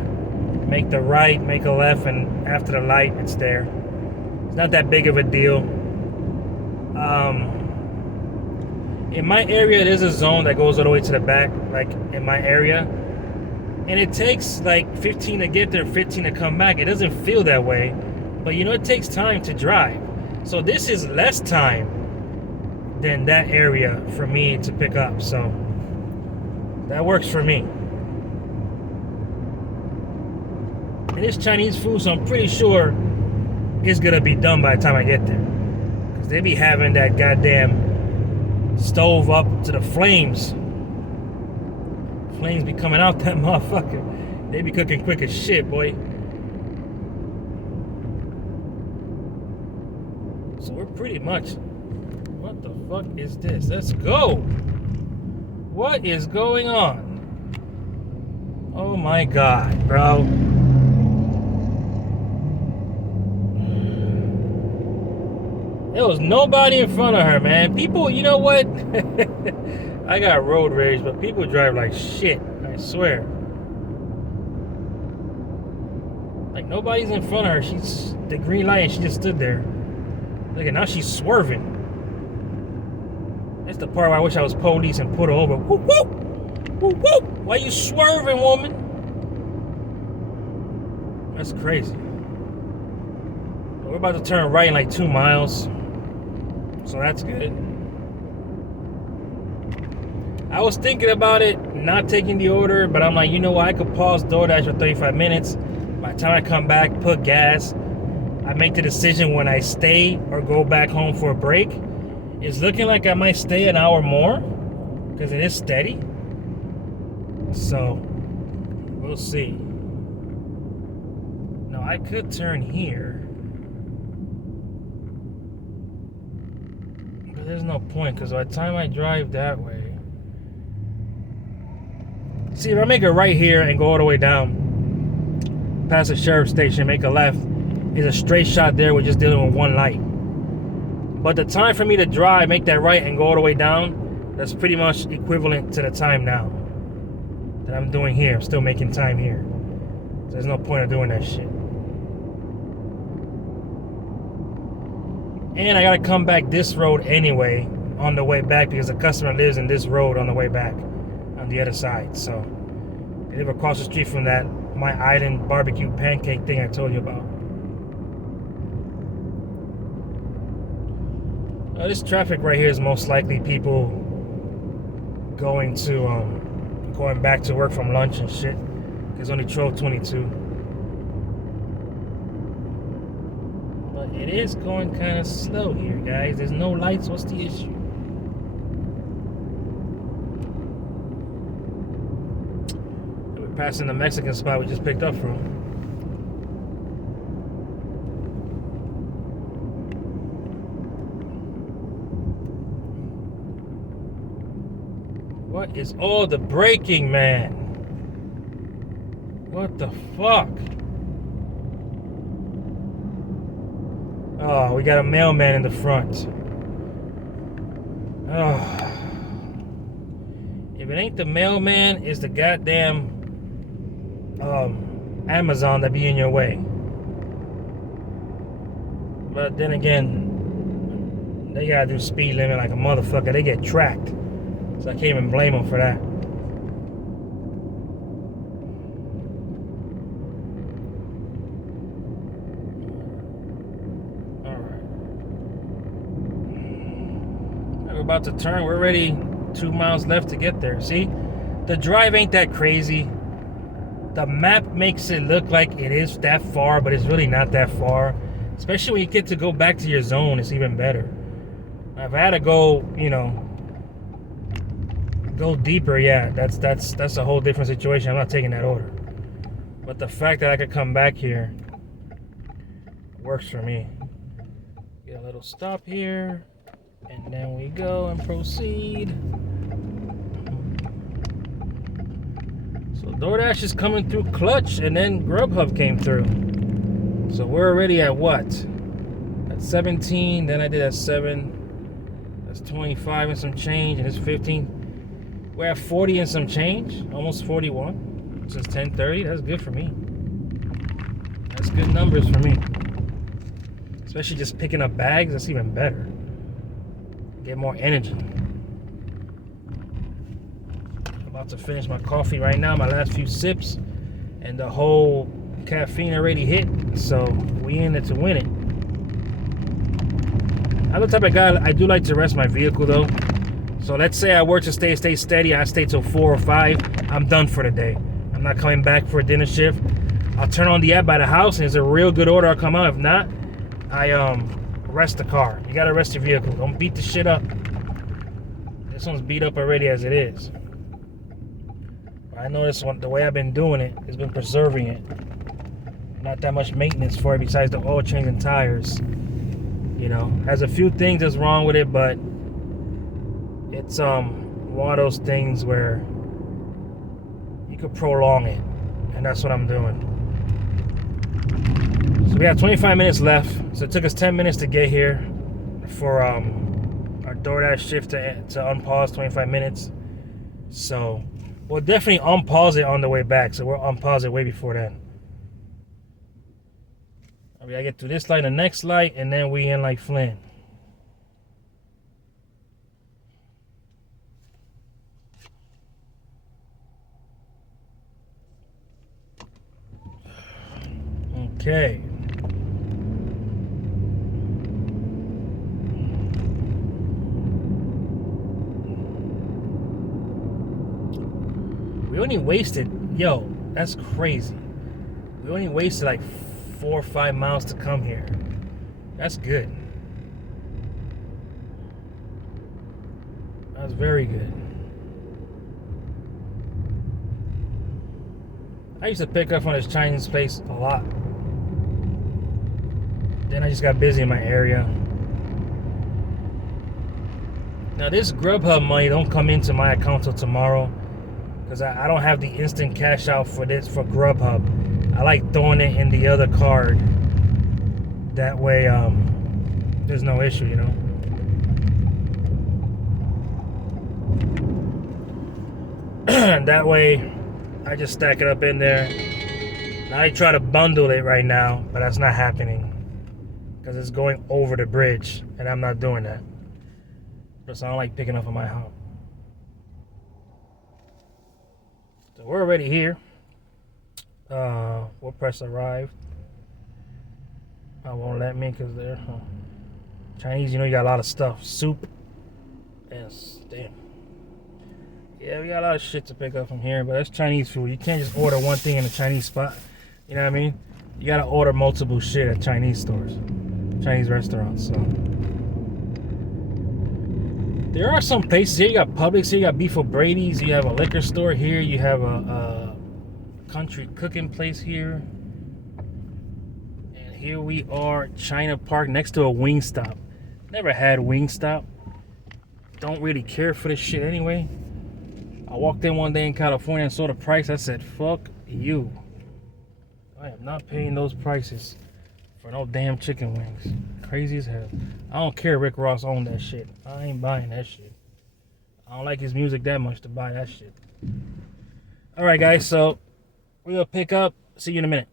Make the right, make a left, and after the light, it's there. It's not that big of a deal. In my area, there's a zone that goes all the way to the back, like in my area. And it takes like 15 to get there, 15 to come back. It doesn't feel that way, but you know, it takes time to drive. So this is less time than that area for me to pick up. So that works for me. And it's Chinese food, so I'm pretty sure it's gonna be done by the time I get there. Cause they be having that goddamn stove up to the flames. Flames be coming out that motherfucker. They be cooking quick as shit, boy. So we're pretty much... What the fuck is this? Let's go! What is going on? Oh my god, bro. There was nobody in front of her, man. People, you know what? I got road rage, but people drive like shit. I swear. Like nobody's in front of her. She's the green light and she just stood there. Look at now she's swerving. That's the part where I wish I was police and put her over. Whoop whoop! Whoop whoop! Why you swerving, woman? That's crazy. We're about to turn right in like 2 miles. So that's good. I was thinking about it, not taking the order, but I'm like, you know what? I could pause DoorDash for 35 minutes. By the time I come back, put gas, I make the decision when I stay or go back home for a break. It's looking like I might stay an hour more because it is steady. So we'll see. Now I could turn here. There's no point because by the time I drive that way, see, if I make a right here and go all the way down past the sheriff's station, make a left, is a straight shot there. We're just dealing with one light. But the time for me to drive, make that right and go all the way down, that's pretty much equivalent to the time now that I'm doing here. I'm still making time here. So there's no point of doing that shit. And I gotta come back this road anyway on the way back because the customer lives in this road on the way back on the other side. So they live across the street from that My Island barbecue pancake thing I told you about. This traffic right here is most likely people going back to work from lunch and shit. It's only 12:22. It is going kind of slow here, guys. There's no lights. What's the issue? We're passing the Mexican spot we just picked up from. What is all the braking, man? What the fuck? Oh, we got a mailman in the front. Oh. If it ain't the mailman, it's the goddamn Amazon that be in your way. But then again, they gotta do speed limit like a motherfucker. They get tracked. So I can't even blame them for that. About to turn. We're already 2 miles left to get there. See, the drive ain't that crazy. The map makes it look like it is that far, but it's really not that far. Especially when you get to go back to your zone, it's even better. If I had to go, go deeper, yeah, that's a whole different situation. I'm not taking that order. But the fact that I could come back here works for me. Get a little stop here. And then we go and proceed. So DoorDash is coming through clutch, and then Grubhub came through. So we're already at what? At 17, then I did at 7. That's 25 and some change, and it's 15. We're at 40 and some change, almost 41. Since 10:30, that's good for me. That's good numbers for me. Especially just picking up bags, that's even better. Get more energy. I'm about to finish my coffee right now, my last few sips, and the whole caffeine already hit, so we in it to win it. I'm the type of guy, I do like to rest my vehicle though. So let's say I work to stay steady, I stay till 4 or 5, I'm done for the day. I'm not coming back for a dinner shift. I'll turn on the app by the house, and it's a real good order, I'll come out. If not, I rest the car. You gotta rest your vehicle. Don't beat the shit up. This one's beat up already as it is. I know this one, the way I've been doing it, has been preserving it. Not that much maintenance for it besides the oil change and tires. You know, has a few things that's wrong with it, but it's one of those things where you could prolong it, and that's what I'm doing. So we have 25 minutes left. So it took us 10 minutes to get here for our DoorDash shift to unpause 25 minutes. So we'll definitely unpause it on the way back. So we'll unpause it way before then. We gotta get through this light, the next light, and then we in like Flynn. Okay. We only wasted, yo, that's crazy. We only wasted like 4 or 5 miles to come here. That's good. That's very good. I used to pick up from this Chinese place a lot. Then I just got busy in my area. Now this Grubhub money don't come into my account till tomorrow, because I don't have the instant cash out for this for Grubhub. I like throwing it in the other card. That way, there's no issue, you know. That way, I just stack it up in there. I try to bundle it right now, but that's not happening because it's going over the bridge, and I'm not doing that. Plus, I don't like picking up on my house. So we're already here. We'll press arrive. I won't let me because they're Chinese. You know, you got a lot of stuff. Soup. Yes, damn. Yeah, we got a lot of shit to pick up from here, but that's Chinese food. You can't just order one thing in a Chinese spot. You know what I mean? You gotta order multiple shit at Chinese stores, Chinese restaurants. So there are some places here. You got Publix here. You got Beef O'Brady's. You have a liquor store here. You have a country cooking place here. And here we are, China Park, next to a Wingstop. Never had Wingstop. Don't really care for this shit anyway. I walked in one day in California and saw the price. I said, fuck you. I am not paying those prices for no damn chicken wings. Crazy as hell. I don't care Rick Ross owned that shit. I ain't buying that shit. I don't like his music that much to buy that shit. Alright guys, so we're gonna pick up. See you in a minute.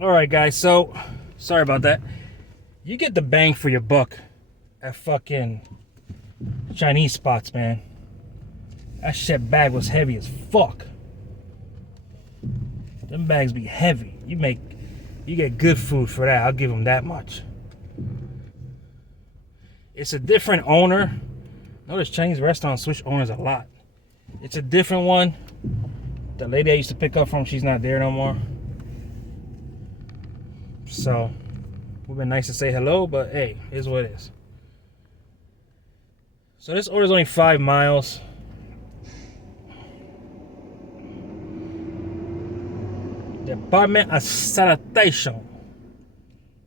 Alright guys, so sorry about that. You get the bang for your buck at fucking Chinese spots, man. That shit bag was heavy as fuck. Them bags be heavy. You get good food for that. I'll give them that much. It's a different owner. Notice Chinese restaurants switch owners a lot. It's a different one. The lady I used to pick up from, she's not there no more. So, would been nice to say hello, but hey, here's what it is. So this order's only 5 miles. Department of Sanitation.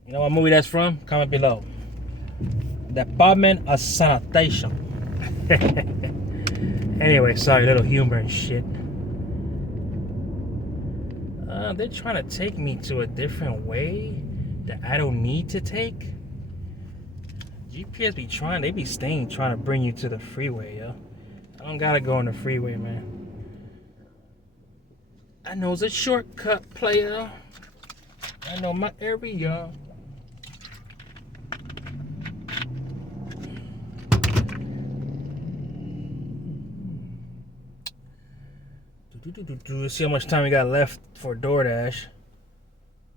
You know what movie that's from? Comment below. Department of Sanitation. Anyway, sorry, little humor and shit. They're trying to take me to a different way that I don't need to take. GPS be trying, they be staying trying to bring you to the freeway, yo. I don't gotta go on the freeway, man. I know it's a shortcut, player. I know my area. Let's see how much time we got left for DoorDash.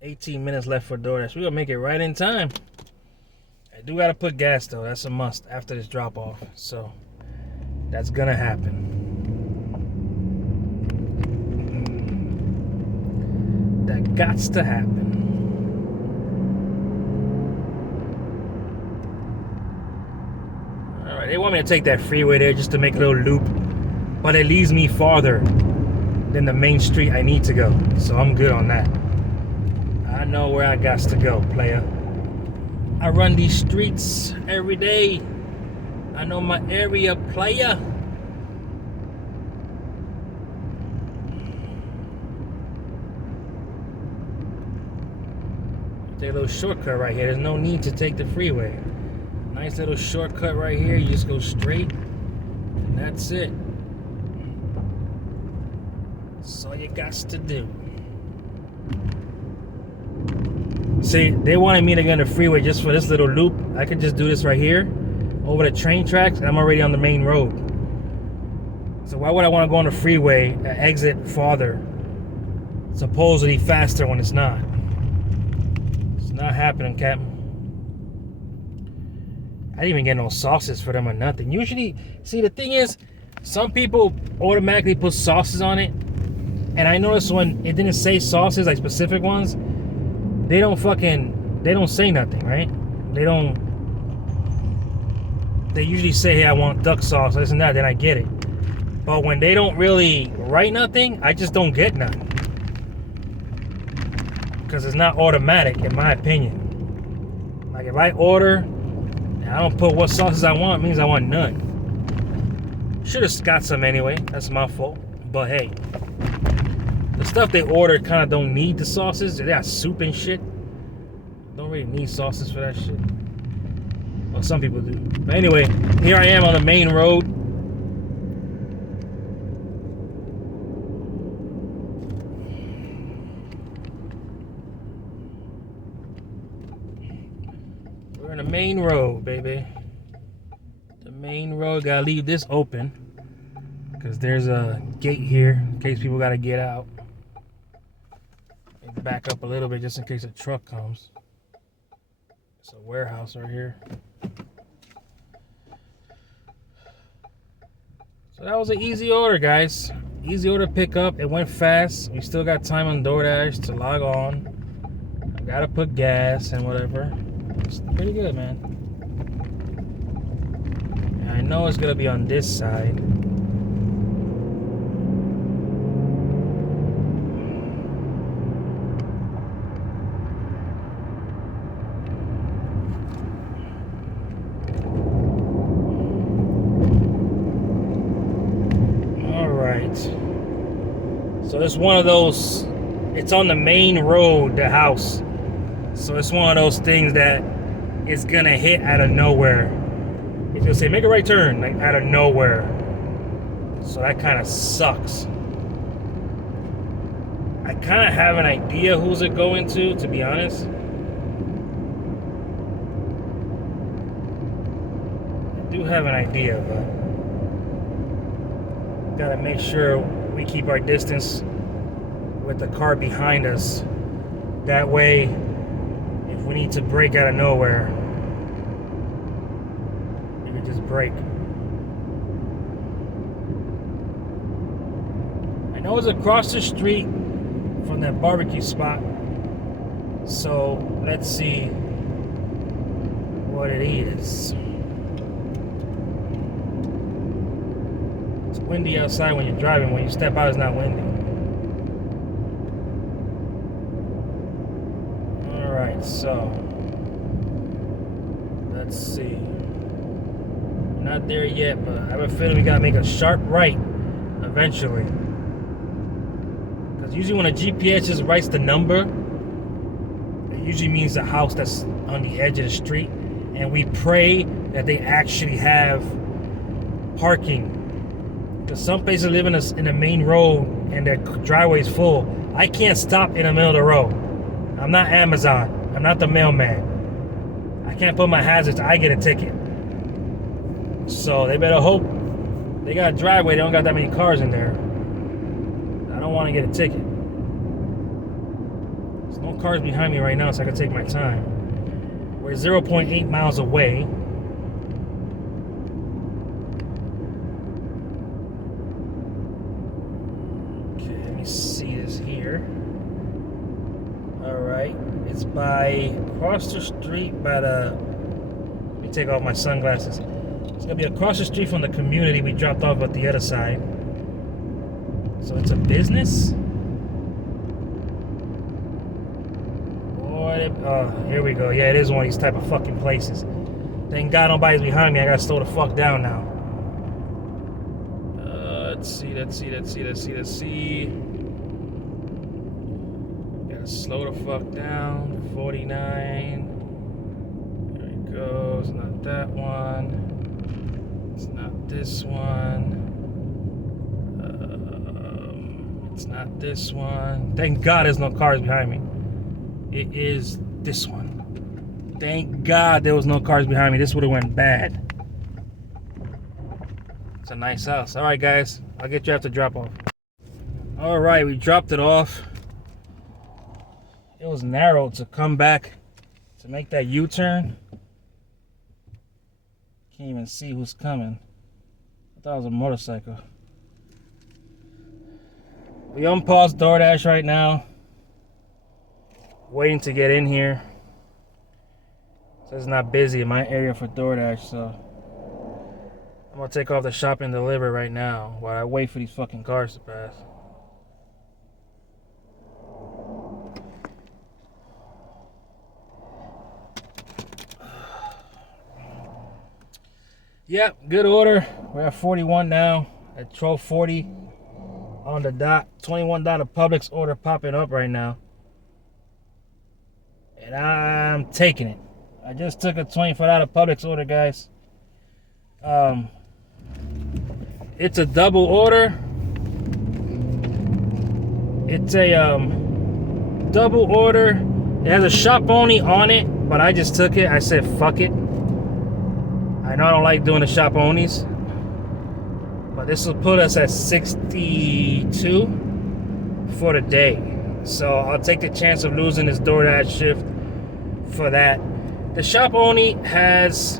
18 minutes left for DoorDash. We're gonna make it right in time. I do gotta put gas though. That's a must after this drop off. So that's gonna happen. That gots to happen. All right, they want me to take that freeway there just to make a little loop, but it leads me farther than the main street I need to go. So I'm good on that. I know where I got to go, player. I run these streets every day. I know my area, player. Take a little shortcut right here. There's no need to take the freeway. Nice little shortcut right here. You just go straight, and that's it. That's all you got to do. See, they wanted me to go on the freeway just for this little loop. I could just do this right here over the train tracks, and I'm already on the main road. So why would I want to go on the freeway and exit farther, supposedly faster, when it's not? It's not happening, Captain. I didn't even get no sauces for them or nothing. Usually, see, the thing is, some people automatically put sauces on it, and I noticed when it didn't say sauces, like specific ones, they don't say nothing, right? They usually say, hey, I want duck sauce, this and that, then I get it. But when they don't really write nothing, I just don't get none. Because it's not automatic, in my opinion. Like, if I order, and I don't put what sauces I want, it means I want none. Should have got some anyway, that's my fault. But hey, the stuff they order kind of don't need the sauces. They got soup and shit. Don't really need sauces for that shit. Well, some people do. But anyway, here I am on the main road. We're in the main road, baby. The main road. Gotta leave this open, because there's a gate here in case people gotta get out. Back up a little bit just in case a truck comes. It's a warehouse right here. So that was an easy order, guys. Easy order pick up. It went fast. We still got time on DoorDash to log on. I gotta put gas and whatever. It's pretty good, man. And I know it's gonna be on this side. So it's one of those, it's on the main road, the house. So it's one of those things that is gonna hit out of nowhere. It's gonna say, make a right turn, like out of nowhere. So that kind of sucks. I kind of have an idea who's it going to be honest. I do have an idea, but gotta make sure we keep our distance with the car behind us. That way, if we need to brake out of nowhere, we can just brake. I know it's across the street from that barbecue spot. So let's see what it is. It's windy outside when you're driving. When you step out, it's not windy. Alright, so let's see. Not there yet, but I have a feeling we gotta make a sharp right eventually. Because usually when a GPS just writes the number, it usually means the house that's on the edge of the street. And we pray that they actually have parking. Because some places live in the main road and their driveway's full. I can't stop in the middle of the road. I'm not Amazon. I'm not the mailman. I can't put my hazards. I get a ticket. So they better hope they got a driveway. They don't got that many cars in there. don't want to get a ticket. There's no cars behind me right now, so I can take my time. We're 0.8 miles away. Okay, let me see this here. Alright, it's by across the street by the. Let me take off my sunglasses. It's gonna be across the street from the community we dropped off at the other side. So it's a business? Boy, here we go. Yeah, it is one of these type of fucking places. Thank God nobody's behind me. I gotta slow the fuck down now. Let's see. Gotta slow the fuck down. 49. There it goes. Not that one. It's not this one. It's not this one. Thank God there's no cars behind me. It is this one. Thank God there was no cars behind me. This would have went bad. It's a nice house. All right, guys. I'll get you after drop off. All right, we dropped it off. It was narrow to come back to make that U-turn. Can't even see who's coming. I thought it was a motorcycle. We unpaused DoorDash right now. Waiting to get in here. So it's not busy in my area for DoorDash, so I'm gonna take off the shop and deliver right now while I wait for these fucking cars to pass. Yep, good order. We're at 41 now at 12:40 on the dot. $21 Publix order popping up right now. And I'm taking it. I just took a $24 Publix order, guys. It's a double order. It's a double order. It has a shop only on it, but I just took it. I said fuck it. I know I don't like doing the shop onlys, but this will put us at 62 for the day. So I'll take the chance of losing this DoorDash shift for that. The shop only has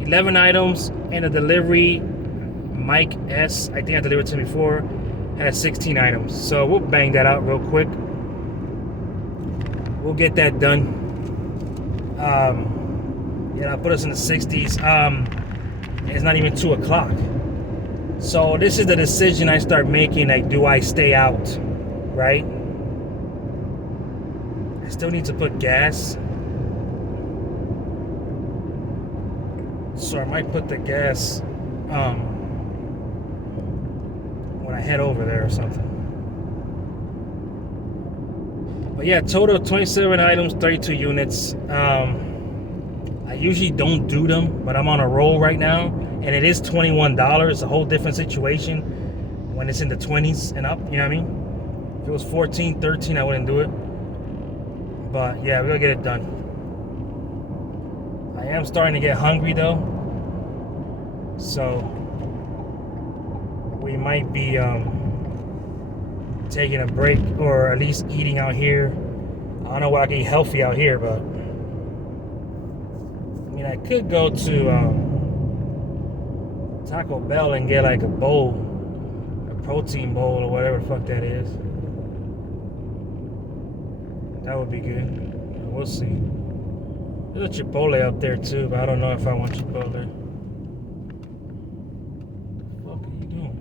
11 items, and the delivery, Mike S, I think I delivered to him before, has 16 items. So we'll bang that out real quick. We'll get that done. Yeah, I'll put us in the 60s. It's not even 2 o'clock. So this is the decision I start making, like, do I stay out, right? I still need to put gas. So I might put the gas when I head over there or something. But yeah, total 27 items, 32 units. I usually don't do them, but I'm on a roll right now, and it is $21. It's a whole different situation when it's in the 20s and up, you know what I mean? If it was 14, 13, I wouldn't do it. But yeah, we're gonna get it done. I am starting to get hungry though, so we might be taking a break, or at least eating out here. I don't know what I can eat healthy out here, but I mean, I could go to Taco Bell and get like a bowl, a protein bowl or whatever the fuck that is. That would be good. We'll see. There's a Chipotle up there too, but I don't know if I want Chipotle. What the fuck are you doing?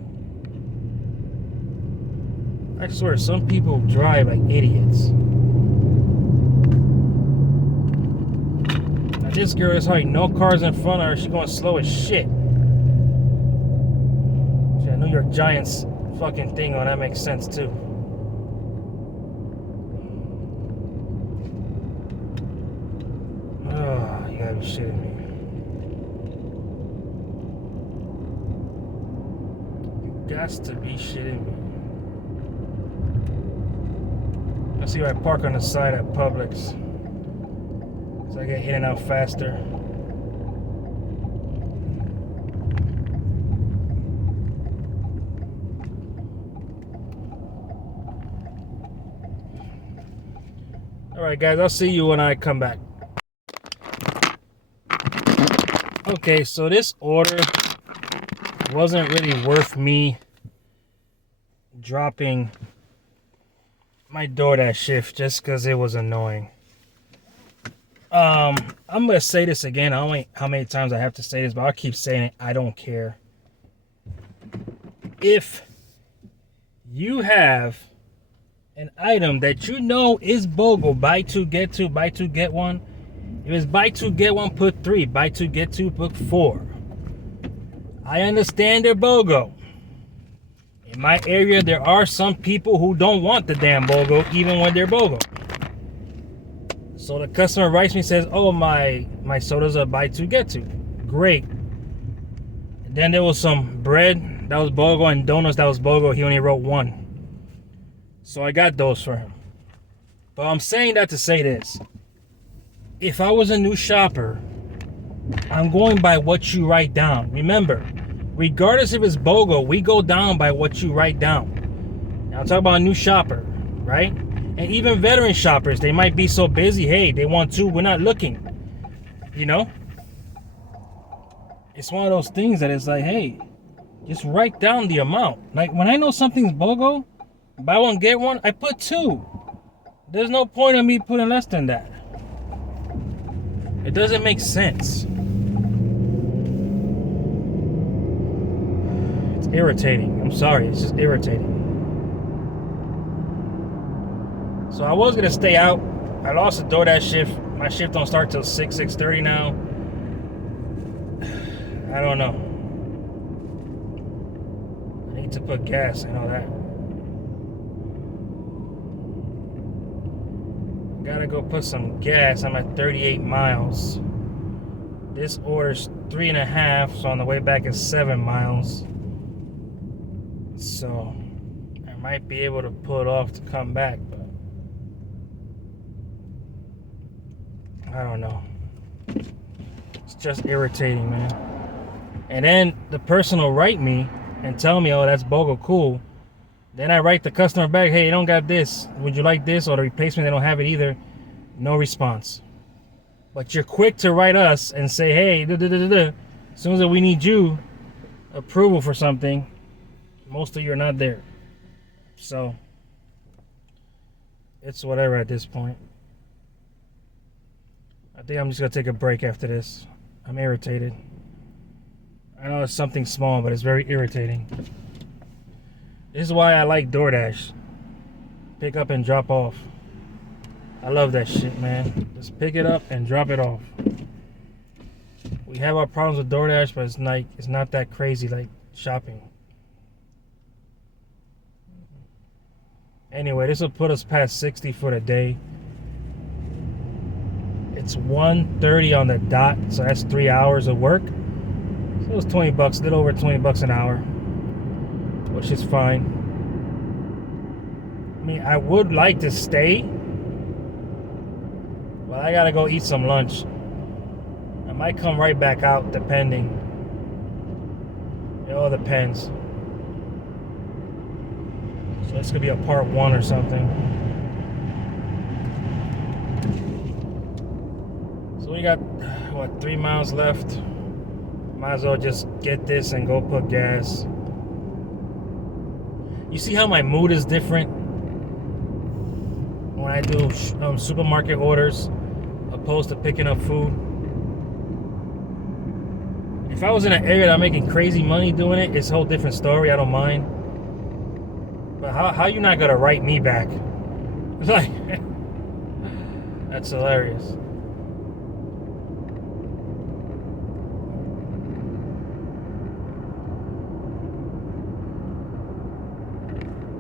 I swear, some people drive like idiots. Now this girl is like no cars in front of her. She's going slow as shit. See, I New York Giants fucking thing on. That makes sense too. Oh, you gotta be shitting me. You got to be shitting me. Let's see if I park on the side at Publix, so I get in and out faster. All right, guys, I'll see you when I come back. Okay, so this order wasn't really worth me dropping my DoorDash shift just because it was annoying. I'm gonna say this again. I don't know how many times I have to say this, but I'll keep saying it. I don't care. If you have an item that you know is BOGO, buy two, get two, buy two, get one. If it's buy two, get one, put 3. Buy two, get two, put 4. I understand they're BOGO. In my area, there are some people who don't want the damn BOGO, even when they're BOGO. So the customer writes me and says, oh, my sodas are buy two, get two. Great. And then there was some bread that was BOGO and donuts that was BOGO. He only wrote 1. So I got those for him. But I'm saying that to say this. If I was a new shopper, I'm going by what you write down. Remember, regardless if it's BOGO, we go down by what you write down. Now I'm talking about a new shopper, right? And even veteran shoppers, they might be so busy, hey, they want to, we're not looking. You know? It's one of those things that it's like, hey, just write down the amount. Like when I know something's BOGO, buy one, get one, I put 2. There's no point in me putting less than that. It doesn't make sense. It's irritating. I'm sorry, it's just irritating. So I was gonna stay out. I lost a DoorDash shift. My shift don't start till 6:30 now. I don't know. I need to put gas, I know that. Gotta go put some gas. I'm at 38 miles. This order's 3.5, so on the way back is 7 miles. So I might be able to pull it off to come back, but I don't know. It's just irritating, man. And then the person will write me and tell me, oh, that's BOGO, cool. Then I write the customer back, hey, you don't got this. Would you like this? Or the replacement, they don't have it either. No response. But you're quick to write us and say, hey, as soon as we need you, approval for something, most of you are not there. So, it's whatever at this point. I think I'm just going to take a break after this. I'm irritated. I know it's something small, but it's very irritating. This is why I like DoorDash. Pick up and drop off. I love that shit, man. Just pick it up and drop it off. We have our problems with DoorDash, but it's not that crazy like shopping. Anyway, this will put us past 60 for the day. It's 1:30 on the dot, so that's 3 hours of work. So it was $20, a little over $20 an hour, which is fine. I mean, I would like to stay, but I gotta go eat some lunch. I might come right back out, depending. It all depends. So this could be a part 1 or something. So we got, what, 3 miles left. Might as well just get this and go put gas. You see how my mood is different when I do supermarket orders opposed to picking up food? If I was in an area that I'm making crazy money doing it, it's a whole different story. I don't mind. But how you not gonna write me back? It's like, that's hilarious.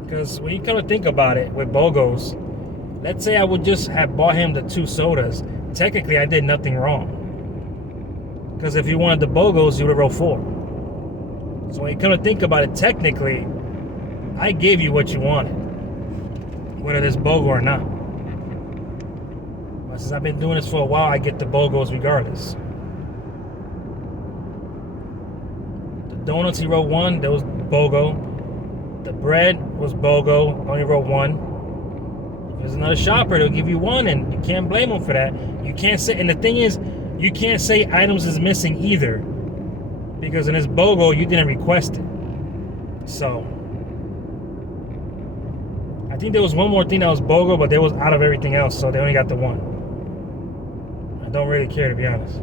Because when you come to think about it with BOGOs, let's say I would just have bought him the 2 sodas. Technically, I did nothing wrong. Because if you wanted the BOGOs, you would have wrote 4. So when you come to think about it, technically, I gave you what you wanted, whether it's BOGO or not. But since I've been doing this for a while, I get the BOGOs regardless. The donuts, he wrote 1, that was BOGO. The bread was BOGO, only wrote 1. there's another shopper, they'll give you one, and you can't blame them for that. You can't say, and the thing is, you can't say items is missing either, because in this BOGO, you didn't request it. So, I think there was one more thing that was BOGO, but they was out of everything else, so they only got the one. I don't really care, to be honest.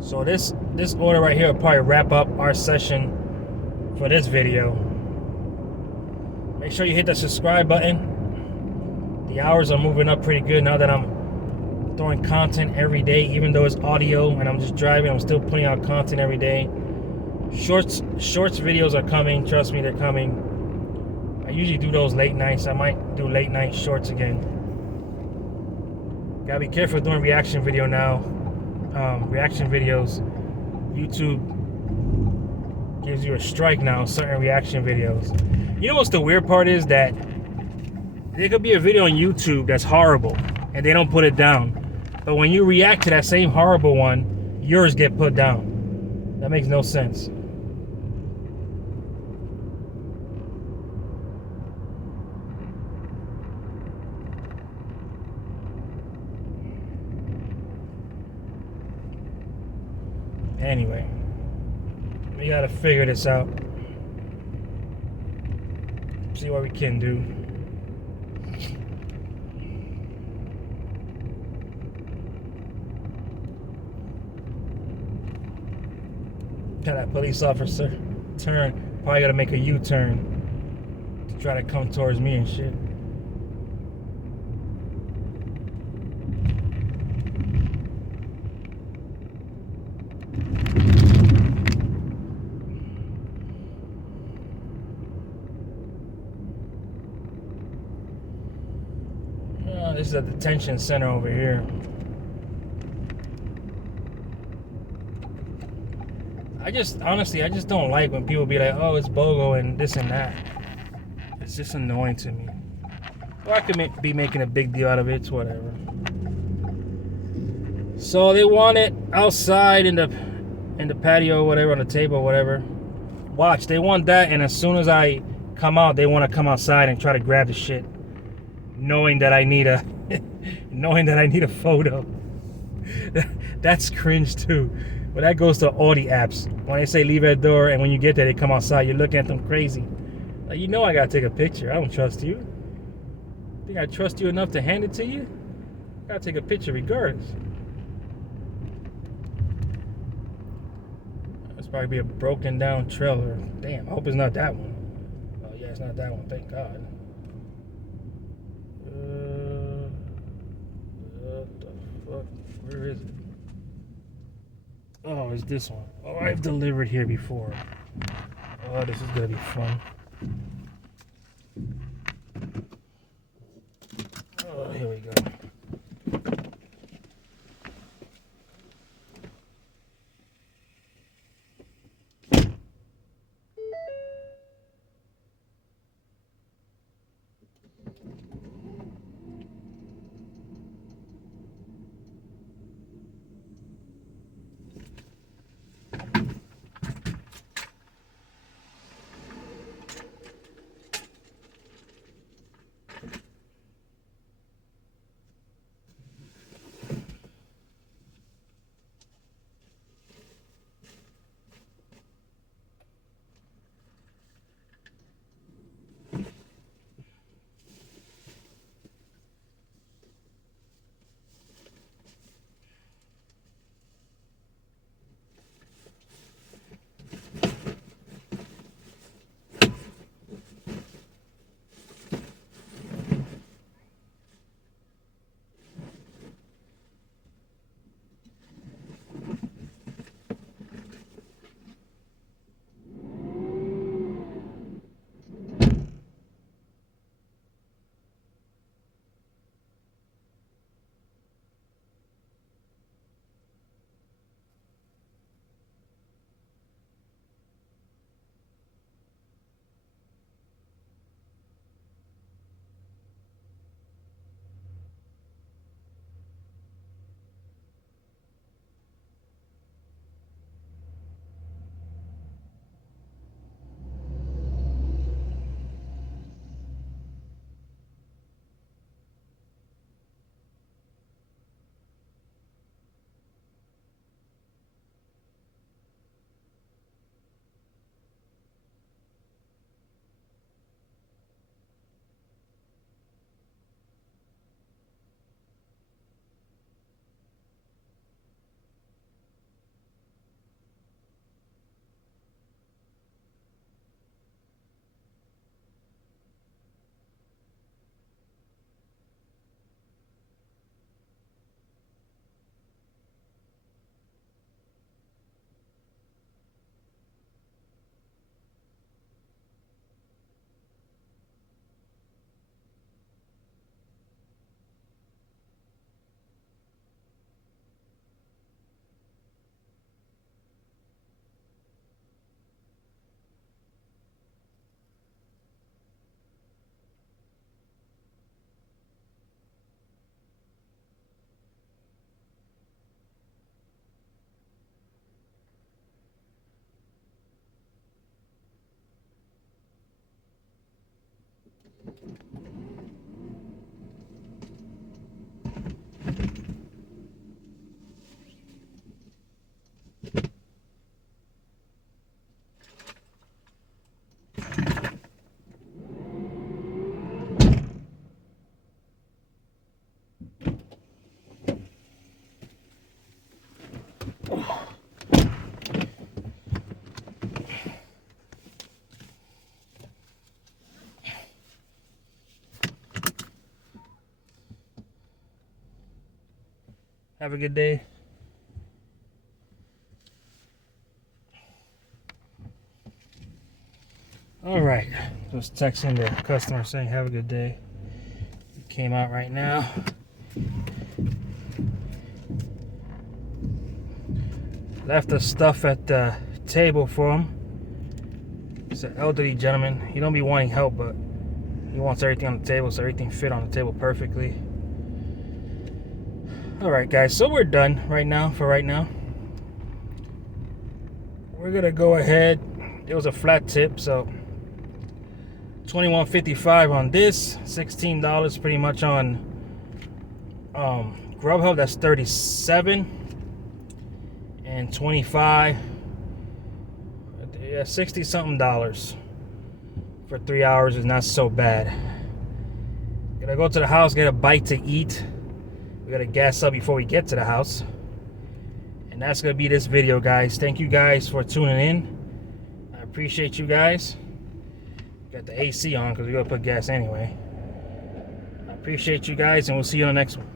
So this order right here will probably wrap up our session for this video. Make sure you hit the subscribe button. The hours are moving up pretty good now that I'm throwing content every day, even though it's audio and I'm just driving. I'm still putting out content every day. Shorts videos are coming. Trust me, they're coming. I usually do those late nights. I might do late night shorts again. Gotta be careful doing reaction video now. Reaction videos, YouTube gives you a strike now. Certain reaction videos. You know what's the weird part is that there could be a video on YouTube that's horrible and they don't put it down, but when you react to that same horrible one, yours get put down. That makes no sense. Anyway, we gotta figure this out. See what we can do. Got that police officer turn. Probably gotta make a U-turn to try to come towards me and shit. This is a detention center over here. Honestly, I just don't like when people be like, oh, it's BOGO and this and that. It's just annoying to me. Or I could be making a big deal out of it. It's whatever. So they want it outside in the patio or whatever, on the table or whatever. Watch, they want that, and as soon as I come out, they want to come outside and try to grab the shit, knowing that I need a photo. That's cringe too. But that goes to all the apps. When they say leave at the door, and when you get there, they come outside, you're looking at them crazy. Like, you know I gotta take a picture. I don't trust you. Think I trust you enough to hand it to you? I gotta take a picture regardless. It's probably be a broken down trailer. Damn, I hope it's not that one. Oh yeah, it's not that one, thank God. What the fuck? Where is it? Oh, it's this one. Oh, I've delivered here before. Oh, this is gonna be fun. Oh, here we go. Have a good day. All right, just texting the customer saying have a good day. He came out right now. Left the stuff at the table for him. He's an elderly gentleman. He don't be wanting help, but he wants everything on the table, so everything fit on the table perfectly. All right, guys, so we're done right now. We're gonna go ahead. It was a flat tip, so $21.55 on this, $16 pretty much on Grubhub. That's $37 and 25. Yeah, 60 something dollars for 3 hours is not so bad. Gonna go to the house, get a bite to eat. We gotta gas up before we get to the house. And that's gonna be this video, guys. Thank you guys for tuning in. I appreciate you guys. Got the AC on because we gotta put gas anyway. I appreciate you guys, and we'll see you on the next one.